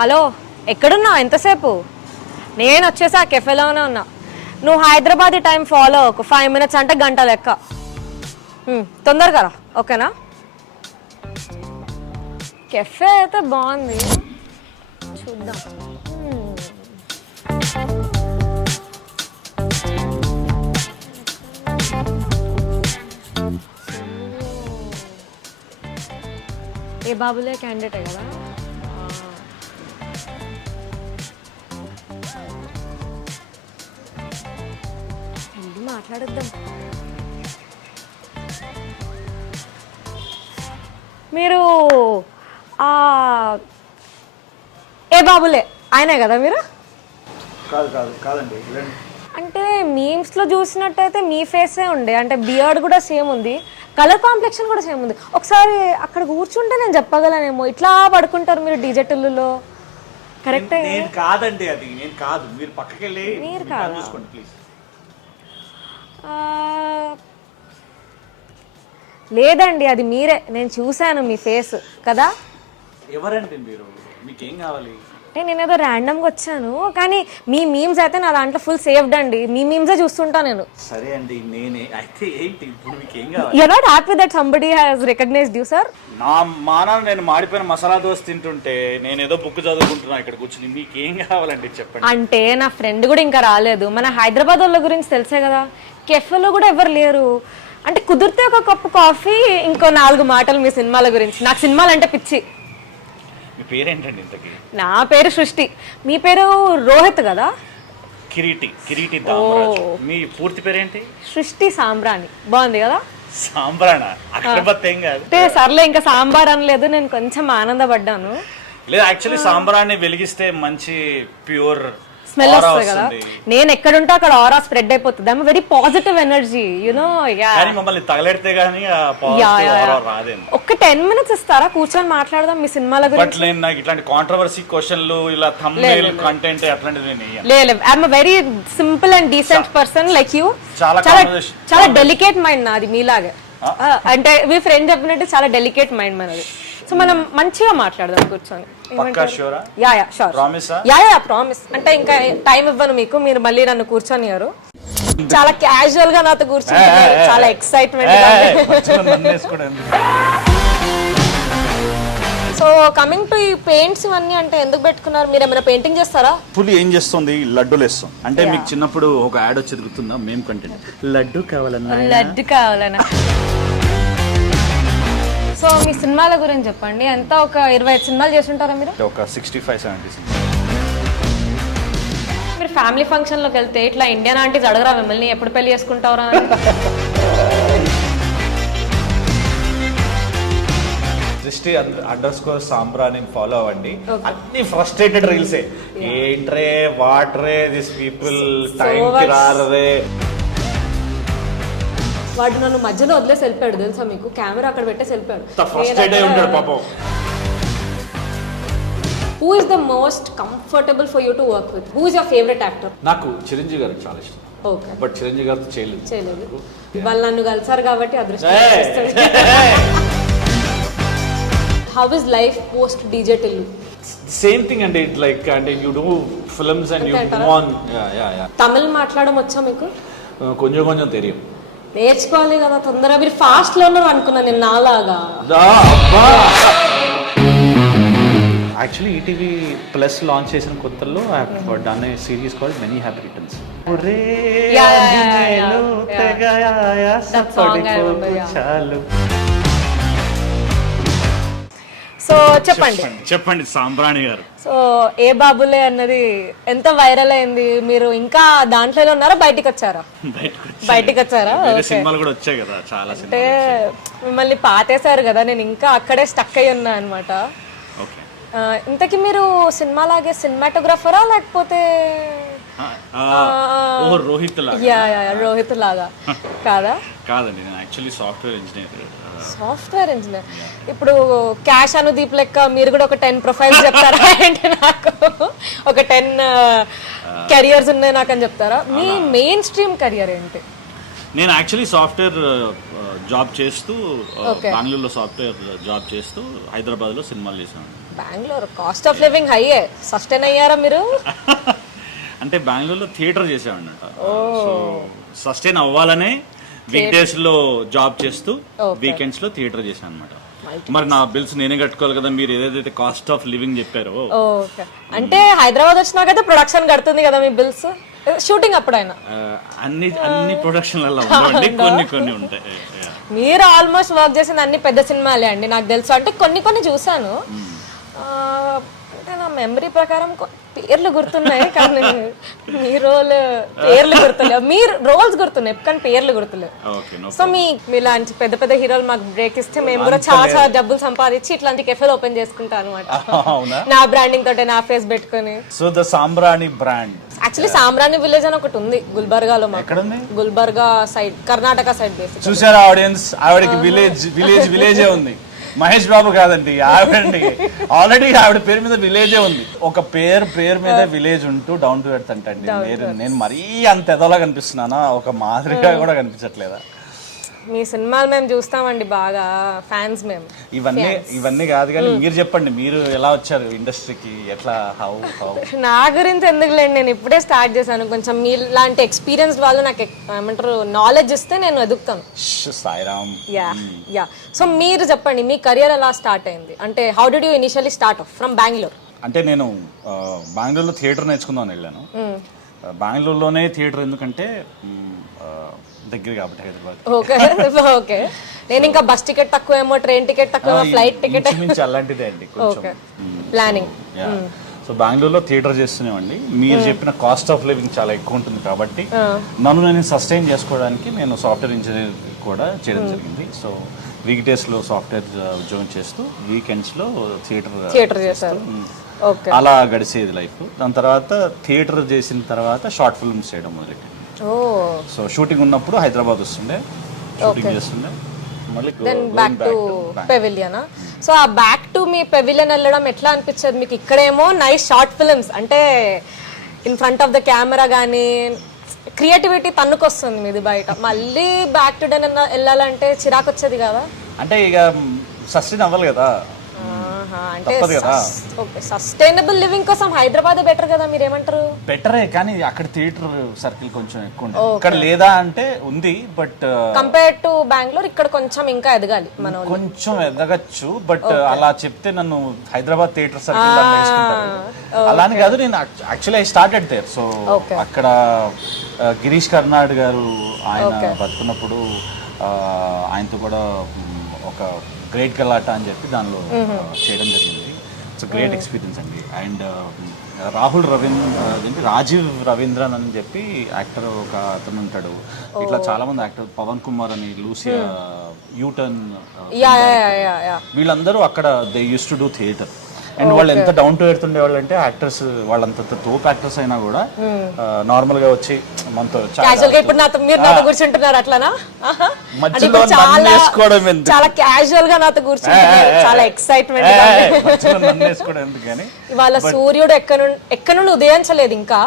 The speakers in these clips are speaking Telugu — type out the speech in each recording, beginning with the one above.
హలో, ఎక్కడున్నావు? ఎంతసేపు? నేను వచ్చేసా, కెఫేలోనే ఉన్నా. నువ్వు హైదరాబాద్ టైం ఫాలో ఒక 5 minutes అంటే గంట లెక్క. తొందరగా రా, ఓకేనా? కెఫే అయితే బాగుంది, చూద్దాం. ఏ బాబులే క్యాండిడేటే కదా. మాట్లాడద్దాం. మీరు ఏ బాబులే ఆయనే కదా మీరు? కాదండి. అంటే మీమ్స్లో చూసినట్టయితే మీ ఫేసే ఉండే, అంటే బియర్డ్ కూడా సేమ్ ఉంది, కలర్ కాంప్లెక్షన్ కూడా సేమ్ ఉంది. ఒకసారి అక్కడ కూర్చుంటే నేను చెప్పగలనేమో. ఇట్లా పడుకుంటారు మీరు డిజిటల్లో, కరెక్టే? నేను కాదండి, అది నేను కాదు. మీరు పక్కకి వెళ్ళి మీరు కాదా? చూసుకోండి ప్లీజ్. లేదండి, అది మీరే. నేను చూశాను మీ ఫేస్ కదా. ఎవరండి మీరు? మీకేం కావాలి? నేనేదో ర్యాండమ్గా వచ్చాను, కానీ మీ మీమ్స్ అయితే నా దాంట్లో ఫుల్ సేవ్డ్ అండి. మీ మీమ్సే చూస్తుంటా నేను. సరే అండి, నేనే అయితే ఏంటి ఇప్పుడు మీకేం కావాలి? You are not happy that somebody has recognised you, sir? నా మానాన నేను మాడిపోయిన మసాలా దోశ తింటుంటే నేను ఏదో బుక్ చదువుకుంటున్నా ఇక్కడ కూర్చుని. మీకేం కావాలండి చెప్పండి. అంటే నా ఫ్రెండ్ కూడా ఇంకా రాలేదు. మన హైదరాబాద్ వాళ్ళ గురించి తెలిసే కదా, కెఫేలో కూడా ఎవరు లేరు. అంటే కుదిరితే ఒక కప్పు కాఫీ, ఇంకో 4 మాటలు మీ సినిమాల గురించి. నాకు సినిమాలు అంటే పిచ్చి. మీ పేరేంటండి ఇంతకి? నా పేరు సృష్టి. మీ పేరు రోహిత్ కదా? కిరీటి దామరాజు. మీ పూర్తి పేరేంటి? సృష్టి సాంబ్రాణి. బాగుంది కదా? సాంబ్రానా? అక్షరబత్ ఏం కాదు. అంటే సర్లే, ఇంకా సాంబార్ అనలేదు, నేను కొంచెం ఆనందపడ్డాను. లేదు, యాక్చువల్లీ సాంబ్రాన్ని వెలిగిస్తే మంచి ప్యూర్ స్మెల్ వస్తుంది కదా. నేను ఎక్కడుంటే అక్కడ ఆరా స్ప్రెడ్ అయిపోతుంది. I'm very positive energy, you know. మమ్మల్ని తగలెడితే గానీ ఒక 10 minutes ఇస్తారా? కూర్చొని మాట్లాడదాం మీ సినిమాల గురించి. నేను నాకు ఇట్లాంటి కాంట్రవర్సీ క్వశ్చన్లు, ఇలా థంబ్నెయిల్ కంటెంట్ అట్లాంటిది లేదు. I'm very simple and decent person like you. చాలా డెలికేట్ మైండ్ నాది, మీలాగే. అంటే మీ ఫ్రెండ్ చెప్పినట్టు చాలా డెలికేట్ మైండ్ మనది. సో మనం మంచిగా మాట్లాడదాం కూర్చొని. ప్రామిస్. అంటే ఇంకా టైం ఇవ్వను మీకు, మీరు మళ్ళీ నన్ను కూర్చొనియారు. చాలా క్యాజువల్ గా నాతో కూర్చుంటున్నారు, చాలా ఎక్సైట్మెంట్. సో కమింగ్ టు ఈ పెయింట్స్ ఇవన్నీ అంటే ఎందుకు పెట్టుకున్నారు? మీరు ఏమైనా పెయింటింగ్ చేస్తారా? పులి ఏం చేస్తుంది? లడ్డూలు వేస్తాం. అంటే మీకు చిన్నప్పుడు ఒక యాడ్ వచ్చి గుర్తుందా? మేము కంటెంట్ లడ్డు కావాలన్నా. సో మీ సినిమాల గురించి చెప్పండి. ఎంత ఒక 25 సినిమాలు చేస్తుంటారా మీరు? ఒక 65-70. మీరు ఫ్యామిలీ ఫంక్షన్ లోకి వెళ్తే ఇట్లా ఇండియన్ ఆంటీస్ అడగరా మిమ్మల్ని ఎప్పుడు పెళ్లి చేసుకుంటారా అని? దృష్టి _ సాంబ్రాని ఫాలో అవ్వండి. అన్ని ఫ్రస్ట్రేటెడ్ రీల్సే. ఏంట్రే వాట్రే దిస్ పీపుల్ టైం కి రారే. వాడు నన్ను మధ్యలో వదిలేసి వెళ్ళిపోయాడు తెలుసా మీకు? కెమెరా అక్కడ పెట్టేసి వెళ్ళిపోయాడు. Who is the most comfortable for you to work with? Who is your favorite actor? నాకు చిరంజీవి గారు చాలా ఇష్టం. ఓకే, బట్ చిరంజీవి గారితో చేయలేదు. వాళ్ళు నన్ను కలిసారు కాబట్టి అదృష్టం. How is life post DJ Tillu? Same thing అండి. లైక్ అంటే you do films and you move on. Tamil మాట్లాడడం వచ్చా మీకు? కొంచెం తెలియదు. నేర్చుకోవాలి కదా తొందరగా. మీరు ఫాస్ట్ లో ఉన్నారు అనుకున్నా నేను, నాలాగా. యాక్చువల్లీ ఈటీవీ ప్లస్ లాంచ్ చేసిన కొత్తలో done a series called many happy returns. So చెప్పండి సాంబ్రాణి గారు. సో ఏ బాబులే అన్నది ఎంత వైరల్ అయింది? మీరు ఇంకా దాంట్లోనే ఉన్నారా? బయటికి వచ్చారా? సినిమాలు కూడా వచ్చాయి కదా చాలా. అంటే మిమ్మల్ని పాతేశారు కదా, నేను ఇంకా అక్కడే స్టక్ అయి ఉన్నా అనమాట. ఇంతకీ మీరు సినిమాలాగే సినిమాటోగ్రాఫరా లేకపోతే రోహిత్ లాగా కాదా? కాదండి, నేను యాక్చువల్లీ సాఫ్ట్వేర్ ఇంజనీర్. ఇప్పుడు క్యాష్ అనుదీప్ లెక్క మీరు కూడా ఒక 10 ప్రొఫైల్స్ చెప్తారా? అంటే నాకు ఒక 10 కెరియర్స్ ఉన్నాయి నాకు అని చెప్తారా? మీ మెయిన్ స్ట్రీమ్ కెరియర్ ఏంటి? నేను యాక్చువల్లీ సాఫ్ట్వేర్ జాబ్ చేస్తూ బెంగళూరులో సాఫ్ట్వేర్ జాబ్ చేస్తూ హైదరాబాద్లో సినిమాలు చేశాను. బెంగళూరు కాస్ట్ ఆఫ్ లివింగ్ హైయే, సస్టైన్ అయ్యారా మీరు? అంటే బెంగళూరులో థియేటర్ చేసామన్నమాట. సో సస్టైన్ అవ్వాలనే వీక్ డేస్ లో జాబ్ చేస్తూ వీకెండ్స్ లో థియేటర్ చేశాను అనమాట. మరి నా బిల్స్ నేనే కట్టుకోవాలి కదా, మీరు ఏదైతే కాస్ట్ ఆఫ్ లివింగ్ చెప్పారో. ఓకే, అంటే హైదరాబాద్ వచ్చినాకైతే ప్రొడక్షన్ కడుతుంది కదా మీ బిల్స్, షూటింగ్ అప్పుడైనా? అన్ని ప్రొడక్షన్లలో ఉండవండి, కొన్ని ఉంటాయి. మీరు ఆల్మోస్ట్ వర్క్ చేసిన అన్ని పెద్ద సినిమాలే అండి నాకు తెలుసు. అంటే కొన్ని చూసాను, అంటే నా మెమరీ ప్రకారం పేర్లు గుర్తున్నాయి కానీ మీ రోల్ పేర్లు గుర్తులేవు, మీ రోల్స్ గుర్తున్నాయి కానీ పేర్లు గుర్తులేవు. సో మీలాంటి పెద్ద పెద్ద హీరోలు మాకు బ్రేక్ ఇస్తే మేము కూడా చాలా డబ్బులు సంపాదించి ఇట్లాంటి కెఫేలు ఓపెన్ చేసుకుంటాం అనమాట. నా బ్రాండింగ్ తోటే నా ఫేస్ పెట్టుకుని. So the Sambrani brand. Actually Sambrani village అని ఒకటి ఉంది గుల్బర్గాలో. Gulbarga side, Karnataka side basic. చూసారా ఆడియన్స్, ఆవిడకి విలేజే ఉంది. మహేష్ బాబు కాదండి, ఆవిడండి. ఆల్రెడీ ఆవిడ పేరు మీద విలేజే ఉంది. ఒక పేరు మీద విలేజ్ ఉంటూ డౌన్ టు ఎర్త్ అంటండి. నేను మరీ అంత ఎదోలా కనిపిస్తున్నానా? ఒక మాదిరిగా కూడా కనిపించట్లేదా? మీ సినిమాలు మేము చూస్తామండి, బాగా ఫ్యాన్స్ మేము. ఇవన్నీ కాదు కానీ మీరు చెప్పండి, మీరు ఎలా వచ్చారు ఇండస్ట్రీకి? ఎట్లా హౌ? నా గురించి ఎందుకులేండి, నేను ఇప్పుడే స్టార్ట్ చేశాను. కొంచెం మీ లాంటి ఎక్స్పీరియన్స్ వాళ్ళు నాకు ఏమంటారు నాలెడ్జ్ ఇస్తే నేను ఎదుగుతాను. సాయిరామ్. యా సో మీరు చెప్పండి, మీ కెరియర్ ఎలా స్టార్ట్ అయింది? అంటే how did you initially start of from Bengaluru? అంటే నేను బెంగళూరులో థియేటర్ నేర్చుకుందామని వెళ్ళాను. బెంగళూరులోనే థియేటర్ ఎందుకంటే దగ్గర కాబట్టి హైదరాబాద్. ఓకే, నేను ఇంకా బస్ టికెట్ తక్కువేమో, ట్రైన్ టికెట్ తక్కువ, ఫ్లైట్ టికెట్ అలాంటిదే అండి ప్లానింగ్. సో బెంగళూరులో థియేటర్ చేస్తున్నామండి. మీరు చెప్పిన కాస్ట్ ఆఫ్ లివింగ్ చాలా ఎక్కువ ఉంటుంది కాబట్టి నన్ను నేను సస్టైన్ చేసుకోవడానికి నేను సాఫ్ట్వేర్ ఇంజనీర్ కూడా చేయడం జరిగింది. సో వీక్ డేస్ లో సాఫ్ట్వేర్ ఉద్యోగం చేస్తూ వీకెండ్స్ లో థియేటర్ చేశారు. అలా గడిచేది లైఫ్. దాని తర్వాత థియేటర్ చేసిన తర్వాత షార్ట్ ఫిల్మ్స్ చేయడం మొదలెట్టింది. సో షూటింగ్ ఉన్నప్పుడు హైదరాబాద్ వస్తుండే, షూటింగ్ చేస్తుండే. మళ్ళీ బ్యాక్ టు పెవిలియన్. సో ఆ బ్యాక్ టు మీ పెవిలియన్ వెళ్ళడం ఎట్లా అనిపించేది మీకు? ఇక్కడేమో నైస్ షార్ట్ ఫిల్మ్స్, అంటే in front of the camera కానీ క్రియేటివిటీ తన్నుకొస్తుంది మీది బయట. మళ్ళీ బ్యాక్ టు డెన్ వెళ్ళాలంటే చిరాకు వచ్చేది కదా? అంటే ఇక సస్టైన్ అవ్వాలి కదా. అంటే సస్టైనబుల్ లివింగ్ కోసం హైదరాబాద్ బెటర్ కదా, మీరేమంటారు? బెటరే, కానీ అక్కడ థియేటర్ సర్కిల్ కొంచెం ఎక్కువ ఉంది. ఇక్కడ లేదా అంటే ఉంది, బట్ కంపేర్ టు బెంగళూరు ఇక్కడ కొంచెం ఇంకా ఎదగాలి మనం. కొంచెం ఎదగచ్చు, బట్ అలా చెప్తే నన్ను హైదరాబాద్ థియేటర్ సర్కిల్ అలానే కాదు. నేను actually I started there. So అక్కడ గిరీష్ కర్నాడ్ గారు ఆయన బతుకున్నప్పుడు ఆయనతో కూడా ఒక గ్రేట్ గలాటా అని చెప్పి దానిలో చేయడం జరిగింది. ఇట్స్ గ్రేట్ ఎక్స్పీరియన్స్ అండి. అండ్ రాజీవ్ రవీంద్రన్ అని చెప్పి యాక్టర్ ఒక అతను ఉంటాడు. ఇట్లా చాలా మంది యాక్టర్, పవన్ కుమార్ అని, లూసియా, యూటర్న్, వీళ్ళందరూ అక్కడ they use to do theatre. And వాళ్ళు ఎంత డౌన్ టు ఎర్త్ ఉండేవాళ్ళు అంటే యాక్టర్స్ వాళ్ళంత తోపు యాక్టర్స్ అయినా కూడా నార్మల్ గా వచ్చి మనతో కూర్చుంటున్నారు అట్లానా? మధ్యలో చాలా క్యాజువల్ గా నాతో కూర్చుంటున్నారు, చాలా ఎక్సైట్మెంట్. ఎందుకని ఇవాళ సూర్యుడు ఎక్కడ నుండి ఉదయించలేదు ఇంకా,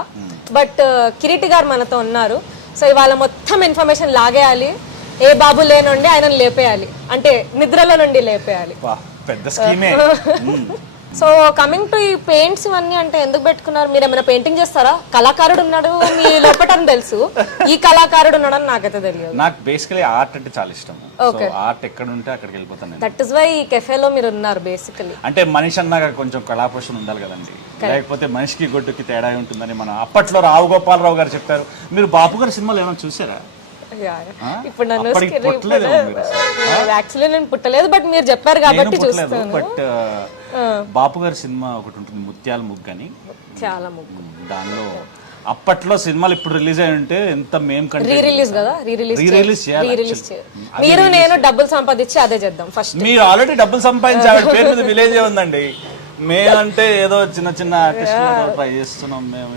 బట్ కిరీటి గారు మనతో ఉన్నారు. సో ఇవాళ మొత్తం ఇన్ఫర్మేషన్ లాగేయాలి, ఏ బాబు లేనుండి ఆయనను లేపేయాలి, అంటే నిద్రలో నుండి లేపేయాలి. పెద్ద స్కీమే. సో కమింగ్ టు ఈ పెయింట్స్ ఇవన్నీ అంటే ఎందుకు పెట్టుకున్నారు? మీరు ఏమైనా పెయింటింగ్ చేస్తారా? కళాకారుడు ఉన్నాడు మీ లోపటని తెలుసు, ఈ కళాకారుడు ఉన్నాడని నాకైతే తెలియదు. నాకు బేసికలీ ఆర్ట్ అంటే చాలా ఇష్టం. ఆర్ట్ ఎక్కడ ఉంటే అక్కడికి వెళ్ళిపోతాను. దట్ ఇస్ వై ఈ కెఫేలో మీరు ఉన్నారు బేసికలీ. అంటే మనిషి అన్నాక కొంచెం కళాపోషణ ఉండాలి కదండి, లేకపోతే మనిషికి గొడ్డుకి తేడా ఉంటుందని మన అప్పట్లో రావు గోపాలరావు గారు చెప్పారు. మీరు బాపు గారి సినిమాలు ఏమైనా చూసారా? ఇప్పుడు నన్ను యాక్చువల్లీ నేను పుట్టలేదు, బట్ మీరు చెప్పారు కాబట్టి చూస్తాను. బట్ బాపు గారి సినిమా ఒకటి ఉంటుంది, ముత్యాల ముగ్గు అని. చాలా ముగ్గు. దానిలో అప్పట్లో సినిమాలు ఇప్పుడు రిలీజ్ అయి ఉంటే ఎంత మేము రిలీజ్ కదా, రిలీజ్ మీరు నేను డబ్బులు సంపాదించి అదే చేద్దాం ఫస్ట్. మీరు ఆల్రెడీ డబ్బులు సంపాదించి ఆవిడ పేరు మీద విలేజే ఉందండి. మేమంటే ఏదో చిన్న చిన్న ట్రై చేస్తున్నాం మేము.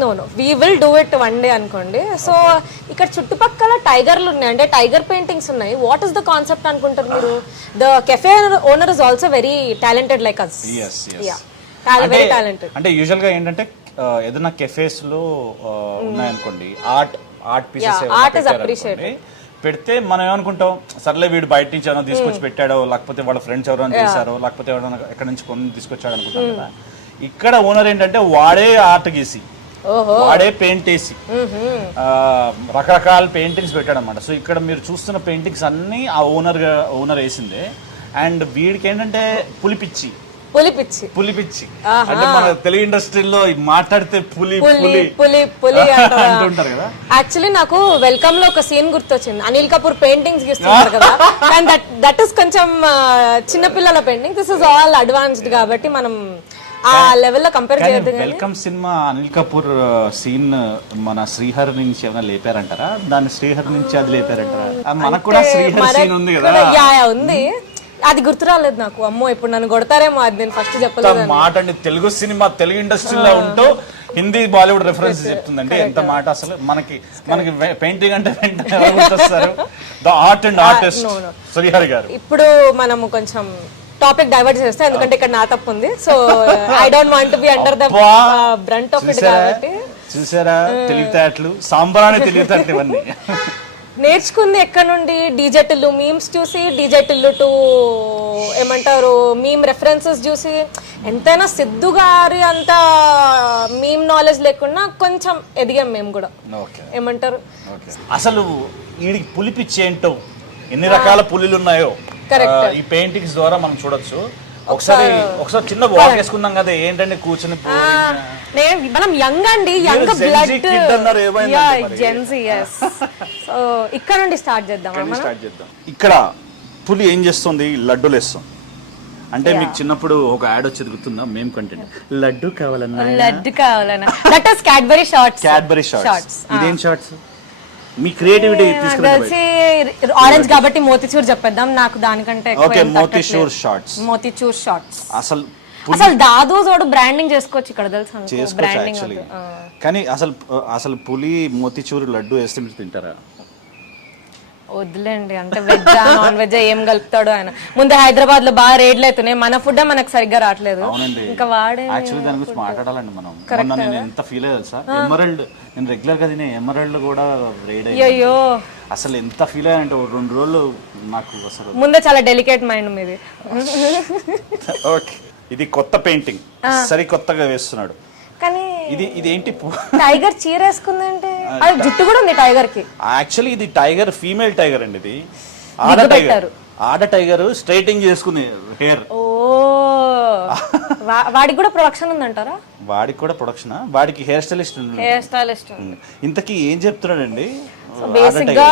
No we will do it one day అనుకోండి. సో ఇక్కడ చుట్టుపక్కల టైగర్లు ఉన్నాయి, అంటే టైగర్ పెయింటింగ్స్ ఉన్నాయి. వాట్ ఈస్ ద కాన్సెప్ట్ అనుకుంటారు మీరు? The cafe owner is also very talented like us. అంటే యూజువల్ గా ఏంటంటే ఏదైనా కెఫేస్ లో ఉన్నాయనుకోండి, art art pieces art is appreciated. పెడితే మనం ఏమనుకుంటాం, సర్లే వీడు బయట నుంచి ఏమైనా తీసుకొచ్చి పెట్టాడో, లేకపోతే వాళ్ళ ఫ్రెండ్స్ ఎవరైనా చేశారో, లేకపోతే ఎవరైనా ఎక్కడి నుంచి కొని తీసుకొచ్చాడు అనుకుంటాం కదా. ఇక్కడ ఓనర్ ఏంటంటే వాడే ఆర్ట్ గీసి, వాడే పెయింట్ వేసి రకరకాల పెయింటింగ్స్ పెట్టాడు అనమాట. సో ఇక్కడ మీరు చూస్తున్న పెయింటింగ్స్ అన్ని ఆ ఓనర్ వేసిందే. అండ్ వీడికి ఏంటంటే పులిపిచ్చి అంటే మన తెలుగు ఇండస్ట్రీలో మాట్లాడితే పులి అంటుంటారు కదా. యాక్చువల్లీ నాకు వెల్కమ్ లో ఒక సీన్ గుర్తొచ్చింది, అనిల్ కపూర్ పెయింటింగ్స్ గీస్తున్నారు కదా, అండ్ దట్ ఇస్ కొంచెం చిన్నపిల్లల painting, this is all advanced కాబట్టి మనం ఆ లెవెల్ లో కంపేర్ చేయొద్దు. Welcome cinema Anil Kapoor scene మన శ్రీహర్ నుంచి ఏమైనా లేపారంటారా? దాన్ని శ్రీహర్ నుంచి అది లేపారంటారా? మనకు కూడా శ్రీహర్ సీన్ ఉంది కదా, ఉంది, అది గుర్తు రాలేదు నాకు. అమ్మో ఇప్పుడు నన్ను కొడతారేమో, అది నేను ఫస్ట్ చెప్పలేదు మాట అండి. తెలుగు సినిమా తెలుగు ఇండస్ట్రీలో ఉంటూ హిందీ బాలీవుడ్ రెఫరెన్స్ చెప్తుందండి, ఎంత మాట. అసలు మనకి పెయింటింగ్ అంటే the art and artist Srihari గారు. ఇప్పుడు మనము కొంచెం టాపిక్ డైవర్ట్ చేస్తే, ఎందుకంటే ఇక్కడ నా తప్పు ఉంది. So I don't want to be under the brunt of it కాబట్టి. చూసారా తెలివితేటలు, సాంబ్రాణి తెలివితేటలు ఇవన్నీ నేర్చుకుంది ఎక్కడ నుండి? డీజెటిల్లు మీమ్స్ చూసి, డీజెటిల్లు టు ఏమంటారు మీమ్ రెఫరెన్సెస్ చూసి. ఎంతైనా సిద్ధు గారి అంత మీమ్ నాలెడ్జ్ లేకుండా కొంచెం ఎదిగాం మేము కూడా. ఏమంటారు అసలు వీడికి పులిపిచ్చి ఏంటో, ఎన్ని రకాల పులిలు ఉన్నాయో ఈ పెయింటింగ్స్ ద్వారా మనం చూడొచ్చు. ఒకసారి చిన్న వాక్ వేసుకుందాం కదా. ఏంటంటే కూర్చొని మనం యంగ్ అండి, యంగ్ బ్లడ్ జెన్సీ. సో ఇక్కడ నుండి స్టార్ట్ చేద్దాం. ఇక్కడ పులి ఏం చేస్తుంది? లడ్డూలు వేస్తుంది. అంటే మీకు చిన్నప్పుడు ఒక యాడ్ వచ్చేది గుర్తుందా? మేము కంటెంట్ లడ్డు కావాలన్నా దట్ ఇస్ క్యాడ్బరీ షార్ట్స్. ఇదేం షార్ట్స్? మీ క్రియేటివిటీ తీసుకుని ఆరెంజ్ కాబట్టి మోతిచూర్ చెప్పేద్దాం. నాకు దానికంటే మోతిచూర్ షార్ట్స్. అసలు దాదు చోడు బ్రాండింగ్ చేసుకోవచ్చు ఇక్కడ, తెలుసు బ్రాండింగ్. కానీ అసలు పులి మోతిచూర్ లడ్డు వేస్తే మీరు తింటారా? వద్దులేండి, అంటే వెజ్ నాన్ వెజ్ ఏం కలుపుతాడు ఆయన. ముందు హైదరాబాద్ లో బాగా రేట్లు అవుతున్నాయి, మన ఫుడ్ మనకు సరిగ్గా రావట్లేదు. ఇంకా వాడే యాక్చువల్లీ దాని గురించి మాట్లాడాలండి మనం. మొన్న నేను ఎంత ఫీల్ అయ్యాను సార్, ఎమరల్డ్ నేను రెగ్యులర్ గా తినే ఎమరల్డ్ కూడా రేడ్ అయ్యో, అసలు ఎంత ఫీల్ అయ్యానంటే 2 రోజులు నాకు అసలు. ముందే చాలా డెలికేట్ మైండ్ మీది. ఓకే, ఇది కొత్త పెయింటింగ్, సరి కొత్తగా వేస్తున్నాడు. కానీ ఇదేంటి? టైగర్ చీర వేసుకుందంటే అది జుట్టు కూడా ఉంది టైగర్ కి. యాక్చువల్లీ ఇది టైగర్, ఫీమేల్ టైగర్ అండి. ఇది ఆడ టైగర్ స్ట్రైటింగ్ చేసుకుంది హెయిర్. ఓ, వాడికి కూడా ప్రొడక్షన్ ఉందంటారా? వాడికి కూడా ప్రొడక్షన్, వాడికి హెయిర్ స్టైలిస్ట్. ఇంతకీ ఏం చెప్తున్నాడండి? బేసిక్ గా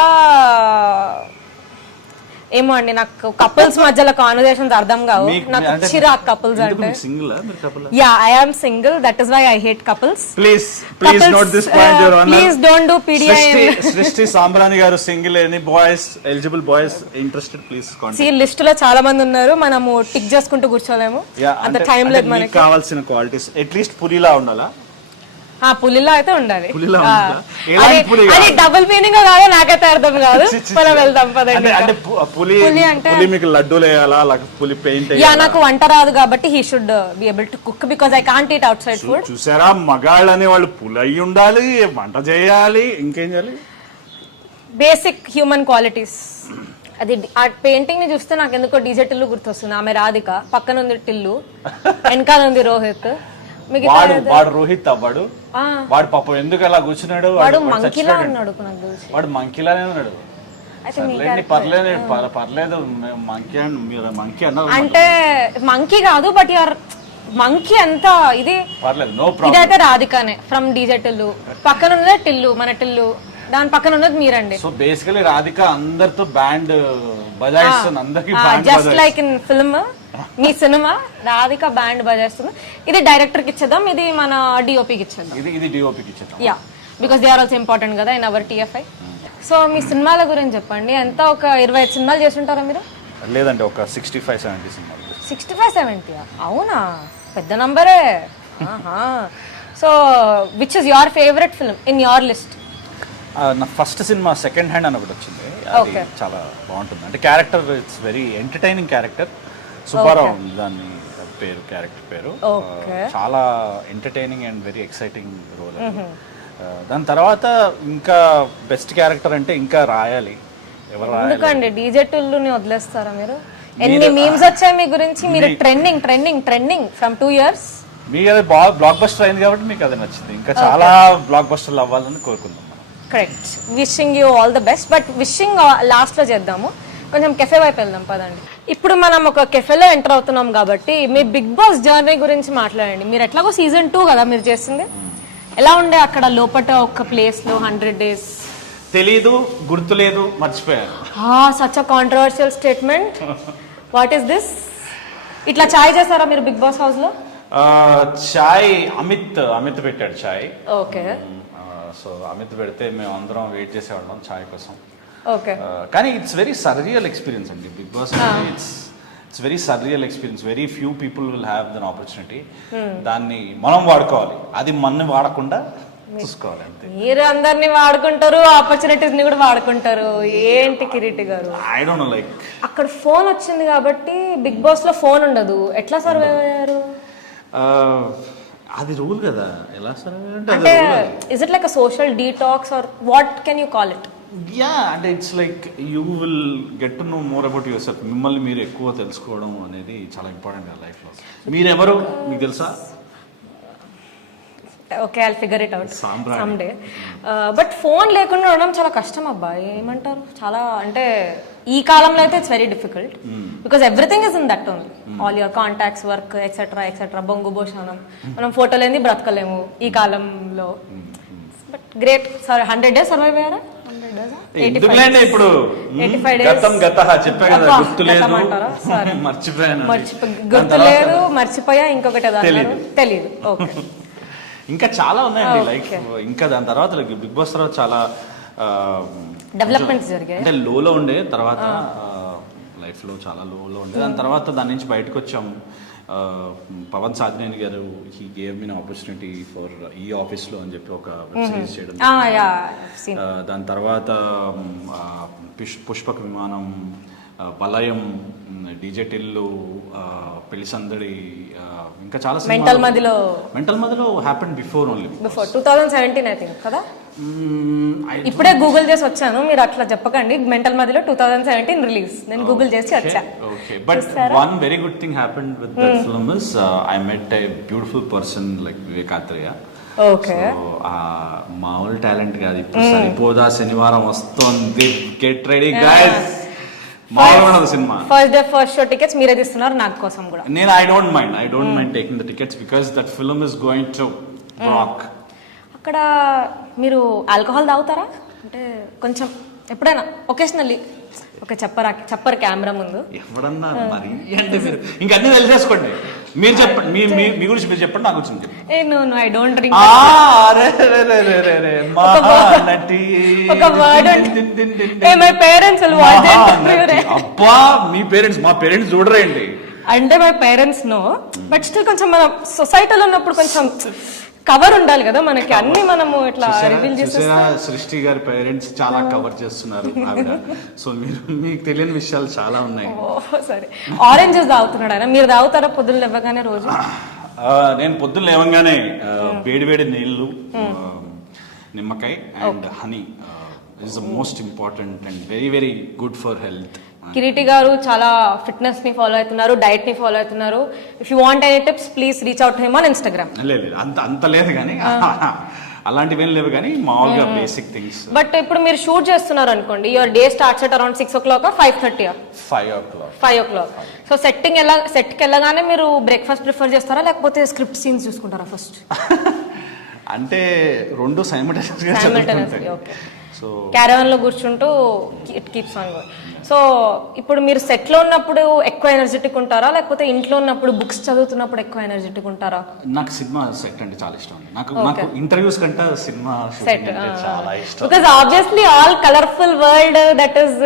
ఏమో అండి, నాకు కపుల్స్ మధ్యలో కాన్వర్సేషన్స్ అర్థం కావు. నాకు చిరాకు కపుల్స్ అంటే. Yeah, I am single, that is why I hate couples. Please note this point your honour. Please don't do PDIM. Srishti Sambrani garu single. Any boys, eligible boys interested, please contact. ఈ లిస్ట్ లో చాలా మంది ఉన్నారు, మనము టిక్ చేసుకుంటూ కూర్చోలేము, అంత టైం లేదు మనకి. కావాల్సిన క్వాలిటీస్ అట్లీస్ట్ పులిలా ఉండాలా? పులిలా అయితే ఉండాలి. అది డబుల్ మీనింగ్ కాదు, నాకైతే అర్థం కాదు. మనం వెళ్దాం పదండి. అంటే పులి అంటే మీకు లడ్డూలు వేయాలా, పులి పెయింట్? యా, నాకు వంట రాదు కాబట్టి he should be able to cook because I can't eat out side food. చూసారా, మగాళ్ళు అనే వాళ్ళు పులి అయి ఉండాలి, వంట చేయాలి, ఇంకేం చేయాలి? Basic human qualities. అది ఆ పెయింటింగ్ ని చూస్తే నాకు ఎందుకో డీజే టిల్లు గుర్తొస్తుంది. ఆమె రాధిక, పక్కన ఉంది టిల్లు, వెనకాల ఉంది రోహిత్. వాడు రోహిత్ అవ్వాడు. వాడు పాపం ఎందుకు అలా కూర్చున్నాడు? వాడు మంకీలా ఉన్నాడు, వాడు మంకీలానే ఉన్నాడు. పర్లేదు, మంకీ అన్నారు అంటే మంకీ కాదు, బట్ యువర్ మంకీ అంతా ఇది పర్లేదు, నో ప్రాబ్లం. ఇదైతే రాధికానే ఫ్రమ్ డీజే టిల్లు. పక్కన ఉన్నదే టిల్లు, మన టిల్లు, దాని పక్కన ఉన్నది మీరండి. సో బేసికలీ రాధిక అందరితో బ్యాండ్ బజాయిస్తుంది, అందరికి జస్ట్ లైక్ ఇన్ ఫిల్మ్. మీ సినిమా రాధిక బ్యాండ్ బజాయిస్తుంది. ఇది డైరెక్టర్ కి ఇచ్చేద్దాం, ఇది మన డిఓపికి ఇచ్చేద్దాం. ఇది డిఓపికి ఇచ్చేద్దాం. Yeah, because they are also important కదా ఇన్ అవర్ టిఎఫ్ఐ. సో మీ సినిమాల గురించి చెప్పండి. ఎంత ఒక 25 సినిమాలు చేస్తుంటారా మీరు? లేదండి, ఒక 65-70 సినిమాలు. 65-70? అవునా, పెద్ద నంబరే. So which is your favourite film in your list? నా ఫస్ట్ సినిమా సెకండ్ హ్యాండ్ అని ఒకటి వచ్చింది, అది చాలా బాగుంటుంది. అంటే character it's very entertaining character. Subbarao దాని పేరు, క్యారెక్టర్ పేరు. చాలా entertaining and very exciting role. దాని తర్వాత ఇంకా బెస్ట్ క్యారెక్టర్ అంటే ఇంకా రాయాలి. ఎవరు రాయాలి? ఎందుకండి డీజే టుల్లుని వదిలేస్తారా మీరు? ఎన్ని మీమ్స్ వచ్చాయి మీ గురించి, మీరు trending trending trending from 2 years. మీకు అది బ్లాక్ బస్టర్ అయింది కాబట్టి మీకు అది నచ్చింది. ఇంకా చాలా బ్లాక్ బస్టర్లు అవ్వాలని కోరుకుందాం మనం. Correct. Wishing you all the best. But wishing లాస్ట్లో చేద్దాము, కొంచెం కెఫే వైపు వెళ్దాం పదండి. ఇప్పుడు మనం ఒక కెఫేలో ఎంటర్ అవుతున్నాం కాబట్టి మీ బిగ్ బాస్ జర్నీ గురించి మాట్లాడండి. మీరు ఎట్లాగో season 2 కదా మీరు చేసింది, ఎలా ఉండే అక్కడ లోపల ఒక ప్లేస్లో 100 days? తెలీదు, గుర్తులేదు, మర్చిపోయాను. Such a controversial statement. What is this? ఇట్లా చాయ్ చేస్తారా మీరు బిగ్ బాస్ హౌస్లో? చాయ్ అమిత్ పెట్టాడు చాయ్. ఓకే. సో అమిత్ పెడితే మేము అందరం వెయిట్ చేసేవాళ్ళం చాయ్ కోసం. ఓకే. కానీ ఇట్స్ వెరీ సర్రియల్ ఎక్స్పీరియన్స్ అండి Bigg Boss. It's very surreal experience. Very few people will have than opportunity. దాన్ని మనం వాడుకోవాలి, అది మన వాడకుండా చూసుకోవాలి అంతే. మీరు అందరినీ వాడుకుంటారు, ఆపర్చునిటీస్ ని కూడా వాడుకుంటారు. ఏంటి కిరీటి గారు? ఐ డోంట్ నో, లైక్ అక్కడ ఫోన్ వచ్చింది కాబట్టి బిగ్ బాస్ లో ఫోన్ ఉండదు, ఎట్లా సర్వైవ్ అయ్యారు? అది రూల్ కదా, ఎలా సరే అంటే is it like a social detox or what can you call it? Yeah, అంటే it's like you will get to know more about yourself. మిమ్మల్ని మీరు ఎక్కువ తెలుసుకోవడం అనేది చాలా ఇంపార్టెంట్ కదా లైఫ్లో. మీరెవరు మీకు తెలుసా? Okay, I'll figure it out some day. But phone లేకుండా ఉండడం చాలా కష్టం అబ్బా, ఏమంటారు? చాలా అంటే ఈ కాలంలో అయితే it's very difficult because everything is in that only. All your contacts, work, etcetera etcetera. బొంగు భోషణం, మనం ఫోటోలు ఏంది బ్రతకలేము ఈ కాలంలో. But great. Sorry, 100 days survive అయ్యారా? 100 days? 85 days. ఇప్పుడు 85 days గతం గతహ చెప్పా కదా, గుర్తులేదు, మర్చిపోయాను. గుర్తులేదు, మర్చిపోయా, ఇంకొకటి తెలియదు. ఓకే. ఇంకా చాలా ఉన్నాయండి లైఫ్. ఇంకా దాని తర్వాత బిగ్ బాస్ తర్వాత చాలా డెవలప్మెంట్స్ జరిగాయి. అంటే లోలో ఉండే తర్వాత లైఫ్ లో చాలా లోలో ఉండే, దాని తర్వాత దాని నుంచి బయటకు వచ్చాము. పవన్ సాధినేని గారు he gave me opportunity for ఈ ఆఫీస్ లో అని చెప్పి ఒక వెబ్ సిరీస్ చేయడం. దాని తర్వాత పుష్పక విమానం, బలయం, డీజే టిల్లు, పెళ్లి సందడి, ఇంకా చాలా మెంటల్ మదిలో హ్యాపెండ్ బిఫోర్ 2017 ఐ థింక్ కదా. ఇప్పుడే గూగుల్ చేసి వచ్చాను, మీరు అట్లా చెప్పకండి. మెంటల్ మదిలో 2017 రిలీజ్, నేను గూగుల్ చేసి వచ్చా. Okay, but one very good thing happened with that film is I met a beautiful person like Vivek Athreya. Okay. మామూలు టాలెంట్ కాదు. ఇప్పుడు సరిపోదా శనివారం వస్తుంది, get ready guys. Cinema first day first show tickets మీరే తీస్తున్నారు నాకు కోసం కూడా. నేను I don't mind taking the tickets because that film is going to rock. అక్కడ మీరు ఆల్కహాల్ తాగుతారా? అంటే కొంచెం ఎప్పుడైనా ఒకేషనల్లీ. ఓకే, చెప్పరు కెమెరా ముందు. ఎవడన్నా మరి అంటే మీరు ఇంకా అన్ని తెలిసేసుకోండి. మీరు చెప్పండి, మీ గురించి మీరు చెప్పండి, నా గురించి చెప్పండి. I don't drink. My parents will watch it. అబ్బా, మీ పేరెంట్స్ మా పేరెంట్స్ చూడరేంటి? అంటే my parents no, but still కొంచెం మన సొసైటీలో ఉన్నప్పుడు కొంచెం కవర్ ఉండాలి కదా మనకి. అన్ని మనము ఇట్లా రివీల్ చేసేస్తాం. సృష్టి గారి పేరెంట్స్ చాలా కవర్ చేస్తున్నారు సో మీకు తెలియని విషయాలు చాలా ఉన్నాయి. సరే, ఆరెంజెస్ తాగుతున్నాడు ఆయన, మీరు తాగుతారా పొద్దున్న లేవగానే రోజు? నేను పొద్దున్న లేవగానే వేడి నీళ్లు, నిమ్మకాయ and honey is the most important and very very good for health. Kireeti garu చాలా ఫిట్నెస్ ని ఫాలో అవుతున్నారు, డైట్ ని ఫాలో అవుతున్నారు. If you want any tips please reach out him on Instagram. లేదు అంత లేదు కానీ అలాంటివి ఏం లేవు కానీ మామూలుగా బేసిక్ థింగ్స్. బట్ ఇప్పుడు మీరు షూట్ చేస్తున్నారు అనుకోండి, your day starts at around 6 o'clock 5:30? 5 o'clock. So సెట్కి వెళ్ళగానే మీరు బ్రేక్ఫాస్ట్ ప్రిఫర్ చేస్తారా లేకపోతే స్క్రిప్ట్ సీన్స్ చూసుకుంటారా ఫస్ట్? అంటే రెండు సైమల్టేనియస్గా. ఓకే. సో క్యారవాన్ లో కూర్చుంటూ it keeps on going. So ఇప్పుడు మీరు సెట్ లో ఉన్నప్పుడు ఎక్కువ ఎనర్జెటిక్ ఉంటారా లేకపోతే ఇంట్లో ఉన్నప్పుడు బుక్స్ చదువుతున్నప్పుడు ఎక్కువ ఎనర్జెటిక్ ఉంటారా? నాకు సినిమా సెట్ అంటే చాలా ఇష్టం. నాకు ఇంటర్వ్యూస్ కంటే సినిమా సెట్ చాలా ఇష్టం. Because obviously all colourful world that is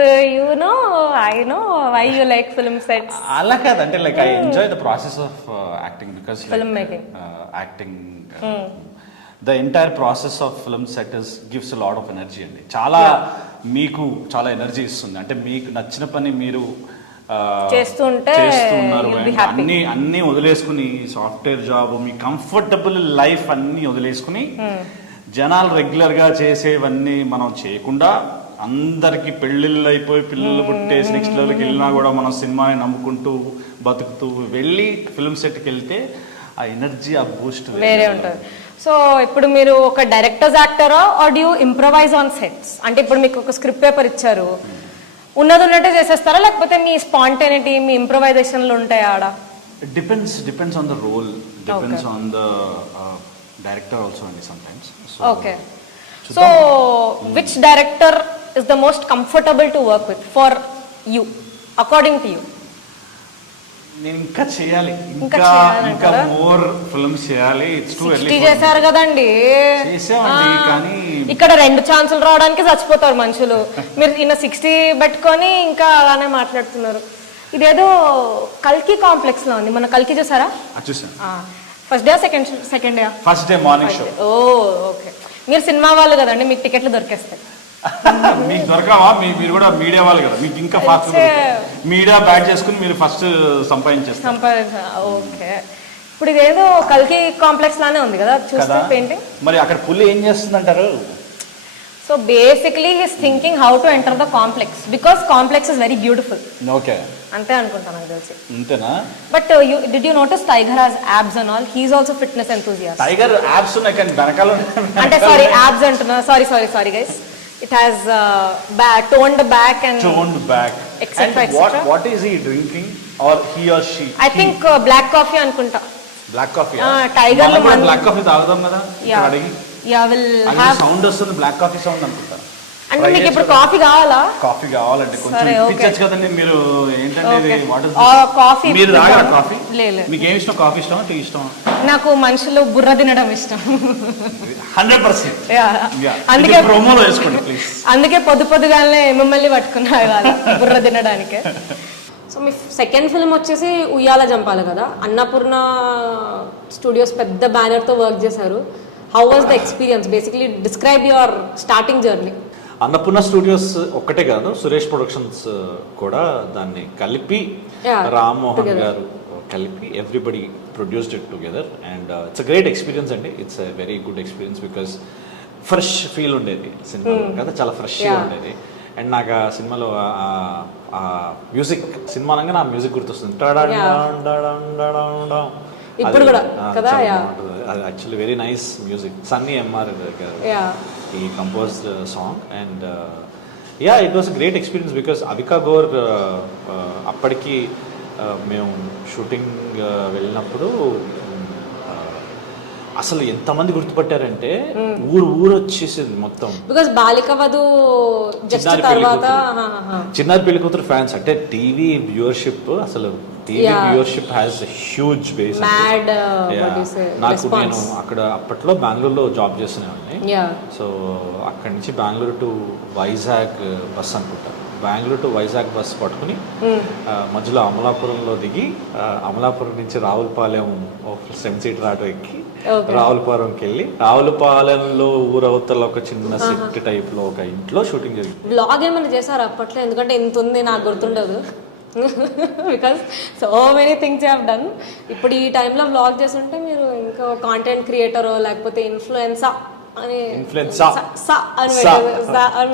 I know why you like film sets. అలా కాదు, అంటే like I enjoy the process of acting because film making, acting, the entire process of film set gives a lot of energy అండి. చాలా మీకు చాలా ఎనర్జీ ఇస్తుంది. అంటే మీకు నచ్చిన పని మీరు చేస్తున్నారు, అన్ని వదిలేసుకుని సాఫ్ట్వేర్ జాబ్, మీ కంఫర్టబుల్ లైఫ్ అన్ని వదిలేసుకుని జనాలు రెగ్యులర్గా చేసేవన్నీ మనం చేయకుండా అందరికి పెళ్ళిళ్ళు అయిపోయి పిల్లలు పుట్టేసి నెక్స్ట్ లెవెల్కి వెళ్ళినా కూడా మనం సినిమాని నమ్ముకుంటూ బతుకుతూ వెళ్ళి ఫిల్మ్ సెట్కి వెళ్తే ఆ ఎనర్జీ ఆ బూస్ట్ వేరే ఉంటుంది. సో ఇప్పుడు మీరు ఒక డైరెక్టర్స్ యాక్టరా or you improvise on sets? అంటే ఇప్పుడు మీకు ఒక స్క్రిప్ట్ పేపర్ ఇచ్చారు, ఉన్నది ఉన్నట్టే చేసేస్తారా, లేకపోతే మీ స్పాంటేనిటీ మీ ఇంప్రవైజేషన్లు ఉంటాయా ఆడ? Depends on the role, depends on the director also అండి sometimes. Okay. So which director is the most comfortable to work with for you according to you? నేను ఇంకా చేయాలి, ఇంకా మోర్ ఫిల్మ్స్ చేయాలి. It's too early. చేశారు కదండి, చేసామండి, కానీ ఇక్కడ 2 ఛాన్సులు రావడానికి చచ్చిపోతారు మనుషులు. మీరు ఈయన 60 పెట్టుకొని ఇంకా అలానే మాట్లాడుతున్నారు. ఇదేదో కల్కి కాంప్లెక్స్ లో ఉంది. మన కల్కి చూసారా? చూసాను. First day second day? First day morning show. Oh okay. మీరు సినిమా వాళ్ళు కదండి, మీకు టికెట్లు దొరికేస్తాయి. మీకు దొరకవా? మీరు కూడా మీడియా వాళ్ళు కదా, మీకు ఇంకా ఫాస్ట్ మీడియా బ్యాట్ చేసుకుని మీరు ఫస్ట్ సంపాదించేస్తారు. ఓకే. ఇప్పుడు ఇదేదో కల్కి కాంప్లెక్స్ లానే ఉంది కదా చూస్తే పెయింటింగ్. మరి అక్కడ పుల్లి ఏం చేస్తుంది అంటారు? So basically he's thinking how to enter the complex because complex is very beautiful. Okay, అంతే అనుకుంటాను నాకు తెలిసి. అంతేనా? But did you notice tiger has abs and all? He's also fitness enthusiast. Tiger abs ఉన్నాయి కానీ వెనకాల అంటే సారీ యాబ్స్ అంటున్నా, sorry guys. It has toned back and etc. What is he drinking or he or she? I think black coffee anukunta. Black coffee. Tiger lo man black coffee తాగుదాం కదా అడిగి. Yeah, will have సౌండ్ వస్తుంది, బ్లాక్ కాఫీ సౌండ్ అనుకుంటా. అంటే మీకు ఇప్పుడు కాఫీ కావాలా? కాఫీ కావాలంటే కొంచెం ఇప్పించచ్చు కదండి మీరు. ఏంటంటే ఇది వాట్ ఇస్ కాఫీ? మీరు తాగరా కాఫీ? లేదు. మీకు ఏమి ఇష్టం? కాఫీ ఇష్టమా, టీ ఇష్టమా? నాకు మనుషులు బుర్ర తినడం ఇష్టం. 100%. అందుకే ప్రోమోలో వేసుకోండి ప్లీజ్. అందుకే పొద్దుగానే మిమ్మల్ని పట్టుకున్నా కదా బుర్ర తినడానికి. సో మీ సెకండ్ ఫిల్మ్ వచ్చేసి ఉయ్యాల జంపాలి కదా, అన్నపూర్ణ స్టూడియోస్ పెద్ద బ్యానర్తో వర్క్ చేశారు. How was the experience? Basically describe your starting journey. Annapurna studios ఒక్కటే కాదు, సురేష్ ప్రొడక్షన్స్ కూడా దాన్ని కలిపి, రామ్మోహన్ గారు కలిపి, everybody produced it together and it's a great experience అండి. It's a very good experience because fresh feel ఉండేది సినిమా కదా, చాలా ఫ్రెష్గా ఉండేది. అండ్ నాకు ఆ సినిమాలో మ్యూజిక్, సినిమా అనగా నా మ్యూజిక్ గుర్తొస్తుంది. ఇప్పుడు కూడా కదా, అది actually very nice music. Sunny MR garu ఈ composed song and it was great experience because Avika Gor అప్పటికి మేము షూటింగ్ వెళ్ళినప్పుడు అసలు ఎంతమంది గుర్తుపట్టారంటే ఊరు వచ్చేసింది మొత్తం. బికాజ్ బాలిక వధు చిన్నారి పెళ్లి కూతురు ఫ్యాన్స్ అంటే టీవీ వ్యూవర్షిప్, అసలు TV viewership has huge base. నాకు నేను అక్కడ అప్పట్లో బెంగళూరులో జాబ్ చేస్తున్నాను. సో అక్కడి నుంచి బెంగళూరు టు వైజాగ్ బస్ అనుకుంటా, బెంగళూరు టు వైజాగ్ బస్ పట్టుకుని మధ్యలో అమలాపురంలో దిగి అమలాపురం నుంచి రావులపాలెం ఒక 7 సీటర్ ఆటో ఎక్కి రావులపాలెంకి వెళ్ళి రావులపాలెంలో ఊరవతల ఒక చిన్న సెట్ టైప్ లో ఒక ఇంట్లో షూటింగ్ జరిగింది. బ్లాగ్ ఏమైనా చేశారు అప్పట్లో? ఎందుకంటే ఇంత ఉంది నాకు గుర్తుండదు. Because so many things you have done. ఇప్పుడు ఈ టైంలో వ్లాగ్ చేస్తుంటే మీరు ఇంకా కాంటెంట్ క్రియేటర్ లేకపోతే ఇన్ఫ్లుయెన్సర్ అని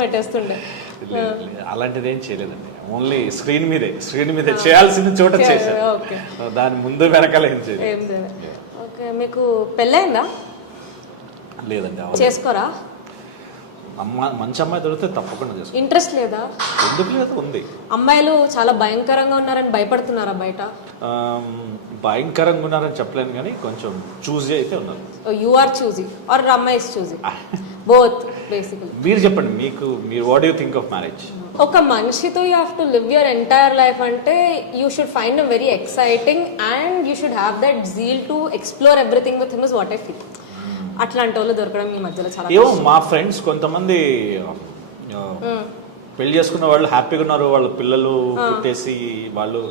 పెట్టేస్తుండే. అలాంటిది ఏం చేయలేదండి, ఓన్లీ స్క్రీన్ మీదే చేయాల్సింది చోట చేశాను, దాని ముందు వెనకాల ఏం చేయలేదు. ఓకే, మీకు పెళ్ళైందా? లేదండి. చేసుకోరా? మంచి అమ్మాయి దొరికితే తప్పకుండా చేసుకో. ఇంట్రెస్ట్ లేదా? ఎందుకు లేదు, ఉంది. అమ్మాయిలు చాలా భయంకరంగా ఉన్నారని భయపడుతున్నారా బయట? భయంకరంగా ఉన్నారని చెప్పలేను కానీ కొంచెం చూజీ అయితే ఉన్నారు. యు ఆర్ చూజీ ఆర్ అమ్మాయి ఇస్ చూజీ? Both basically. మీరు చెప్పండి, మీరు what you think of marriage? ఒక మనిషితో you have to live your entire life అంటే you should find very exciting and you should have that zeal to explore everything with him is what I feel. అట్లాంటి వాళ్ళు దొరకడం ఈ మధ్యలో చాలా. ఏమో మా ఫ్రెండ్స్ కొంతమంది పెళ్లి చేసుకున్న వాళ్ళు హ్యాపీగా ఉన్నారు, వాళ్ళ పిల్లలు పుట్టేసి వాళ్ళు